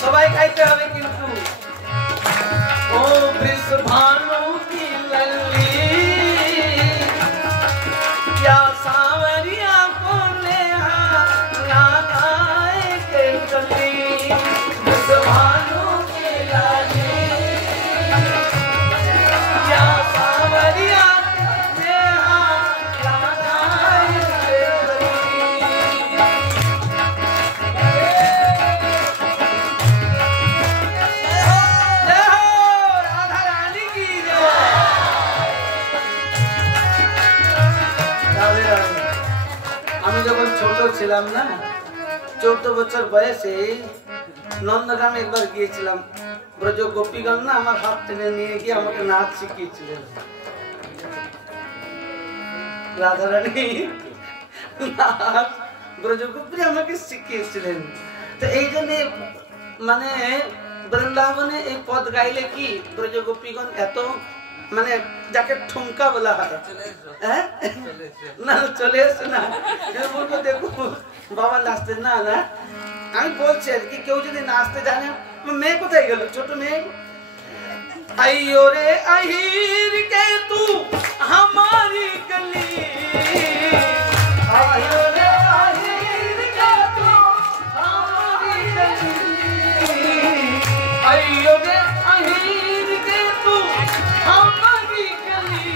सबाई कहते हैं किंतु ओ बृषभानु की लली, या सावरिया को नेहा लगाए के चली। बृषभानु की लली, या सावरिया नेहा लगाए के আমি যখন ছোট ছিলাম না, 14 বছর বয়সে নন্দগ্রামে একবার গিয়েছিলাম। ব্রজ গোপীগণ না আমার হাত টেনে নিয়ে গিয়ে আমাকে নাচ শিখিয়েছিলেন। রাধারানী নাচ ব্রজ গোপী আমাকে শিখিয়েছিলেন। তো এই জন্য মানে বৃন্দাবনে এই পদ গাইলে কি ব্রজ গোপীগণ এত মানে যাকে ঠুমকা বলা হয়, না চলে এসে না বলবো দেখো বাবা নাচতে না না, আমি বলছি আর কি কেউ যদি নাচতে জানে। মেয়ে কোথায় গেল? ছোট মেয়ে। আইयो रे আহির के तू हमारी गली, आइयो रे আহির के तू हमारी गली, आइयो रे আহির के तू हमारी गली,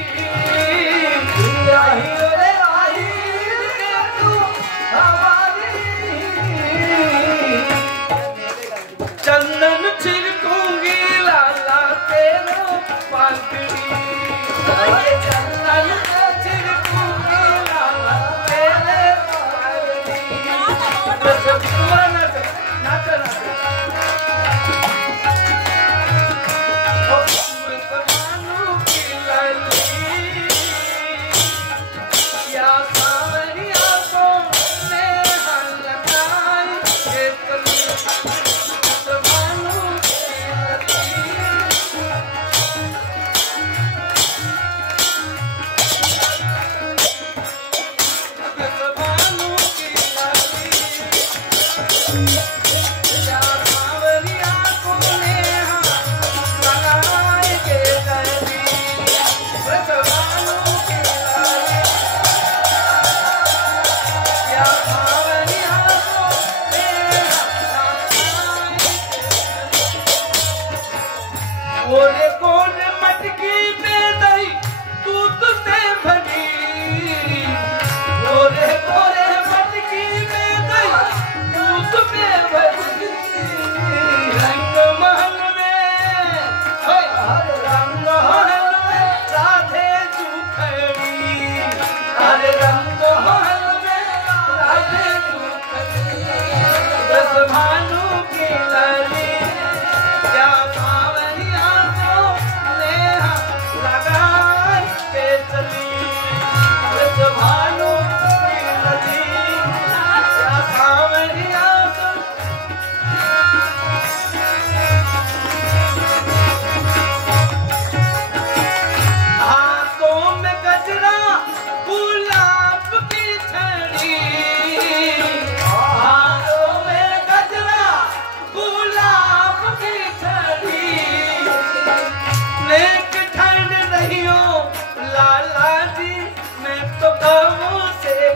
आइयो रे আহির के तू हमारी। चंदन छिड़कूंगी लाला तेरो पागड़ी, चंदन छिड़कूंगी लाला तेरे पागड़ी। नाचो नाचो बृषभानु की लली, या सावरिया को नेहा लगाई के चली। बृषभानु की लली, बृषभानु की लली, या सावरिया को नेहा लगाई के चली। बृषभानु की लली, या सावरिया को नेहा लगाई के चली। ओरे कोरे मटकी में दही दूध से भरी, ओरे कोरे मटकी में दही दूध में भरी। रंग महल में, रंग महल में राधे जू खड़ी, अरे रंग महल में राधे जू खड़ी। बृषभानु की लली, या सावरिया को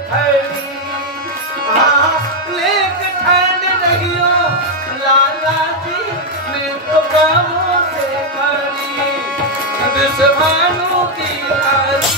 खड़ी लेके ठंड रही हो लाला जी मैं तो गाँवों से खड़ी विश्वानु की हरी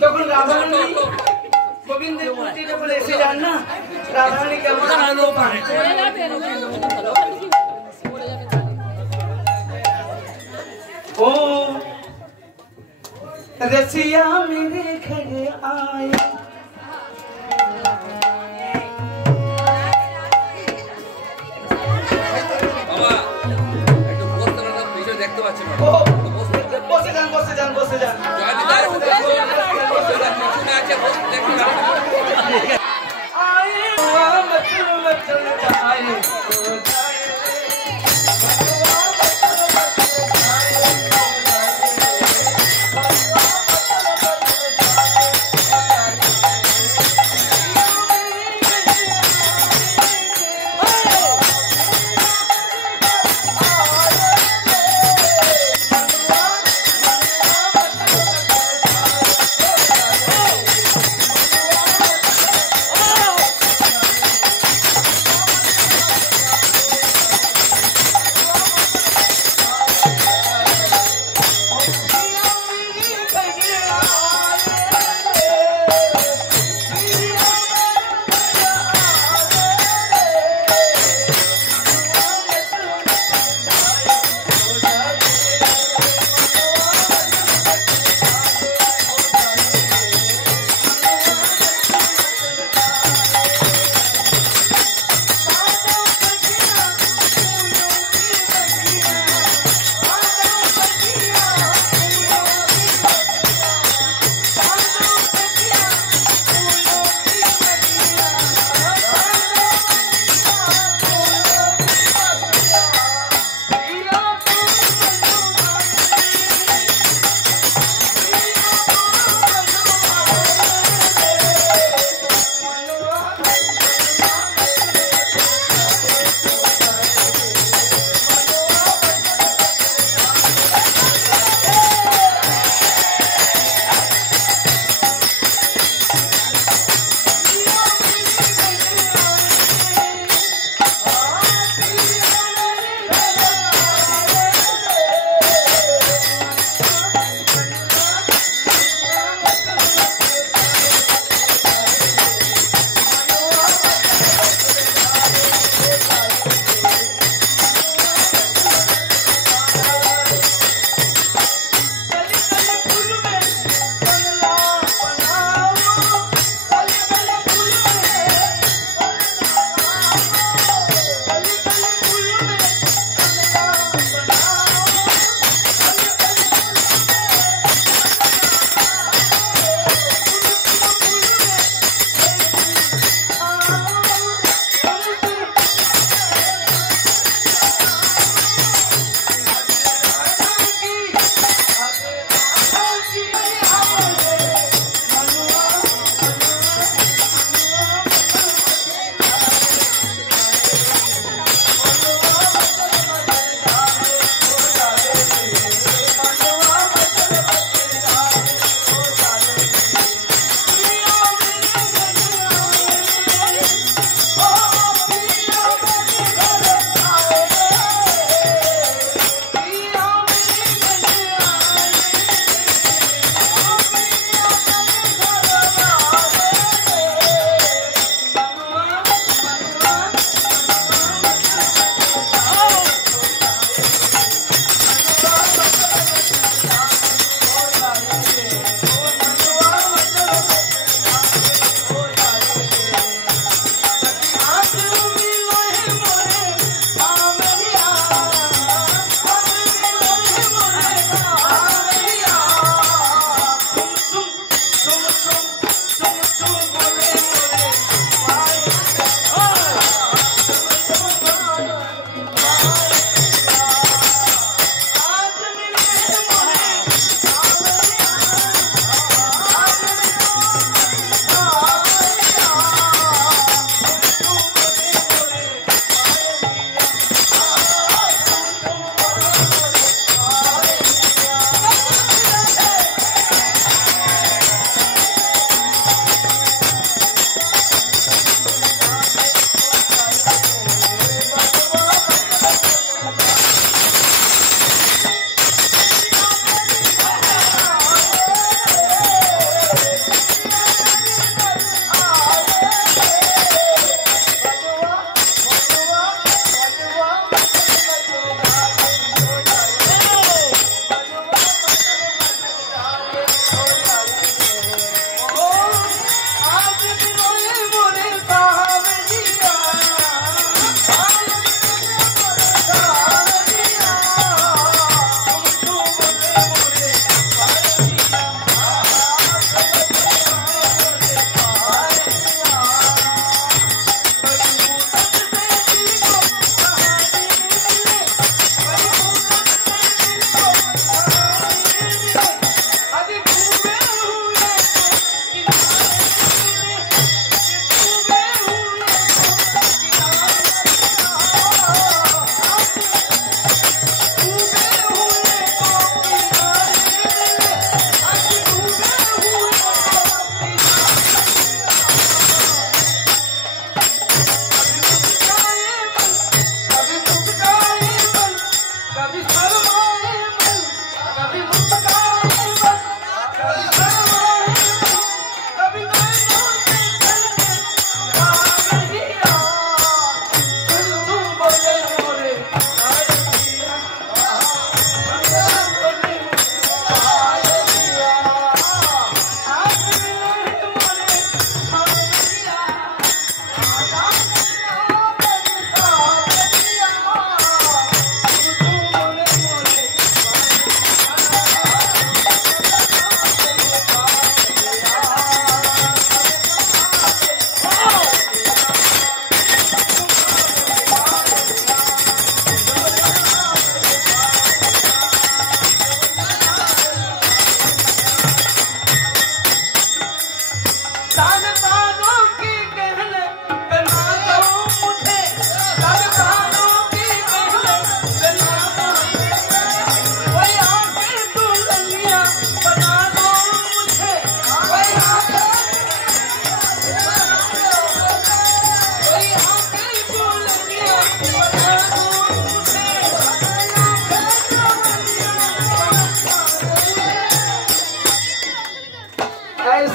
তখন রাধারানী গোবিন্দের মূর্তিটা বলে এসে যান না রাধারানী কেমন আনন্দ পায় ও रसिया मेरे घर आए বাবা একটু বসতে না পিছনে দেখতে পাচ্ছেন না বসে যান বসে যান বসে যান জয়নিতার পিছনে আছে বসতে দেখতে आए मचल मचल आए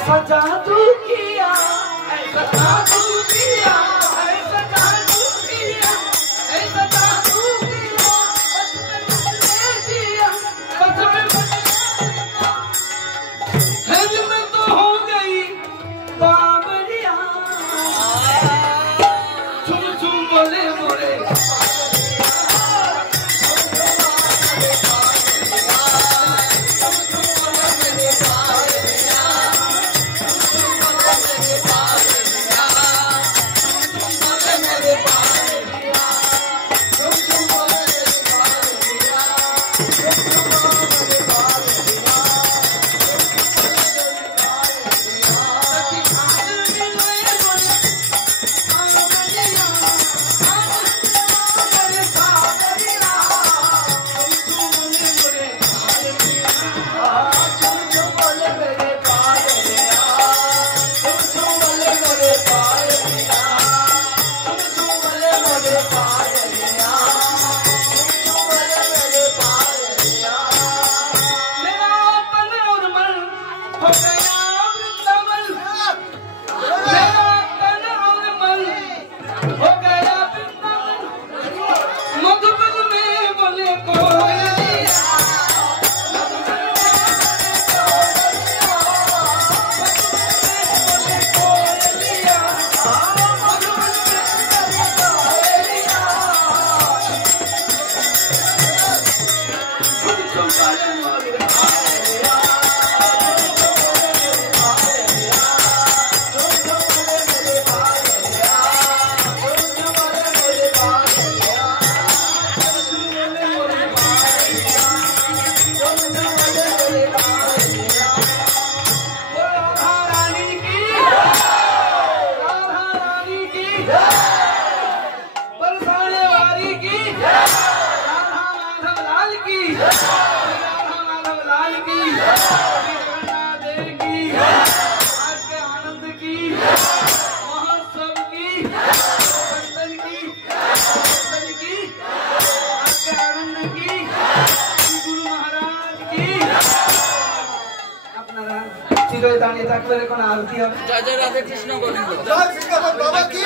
ऐसा जादू किया, ऐसा जादू किया, ऐसा जादू किया, ऐसा जादू किया, बस में मुझने जिया, बस में मुझने में तो हो गई बावरिया, झुम झुम बोले मोरे দাঁড়িয়ে থাকলে কোনো আরতি হবে। জয় জয় রাধে কৃষ্ণ গোবিন্দ। জয় শ্রী বাবা কি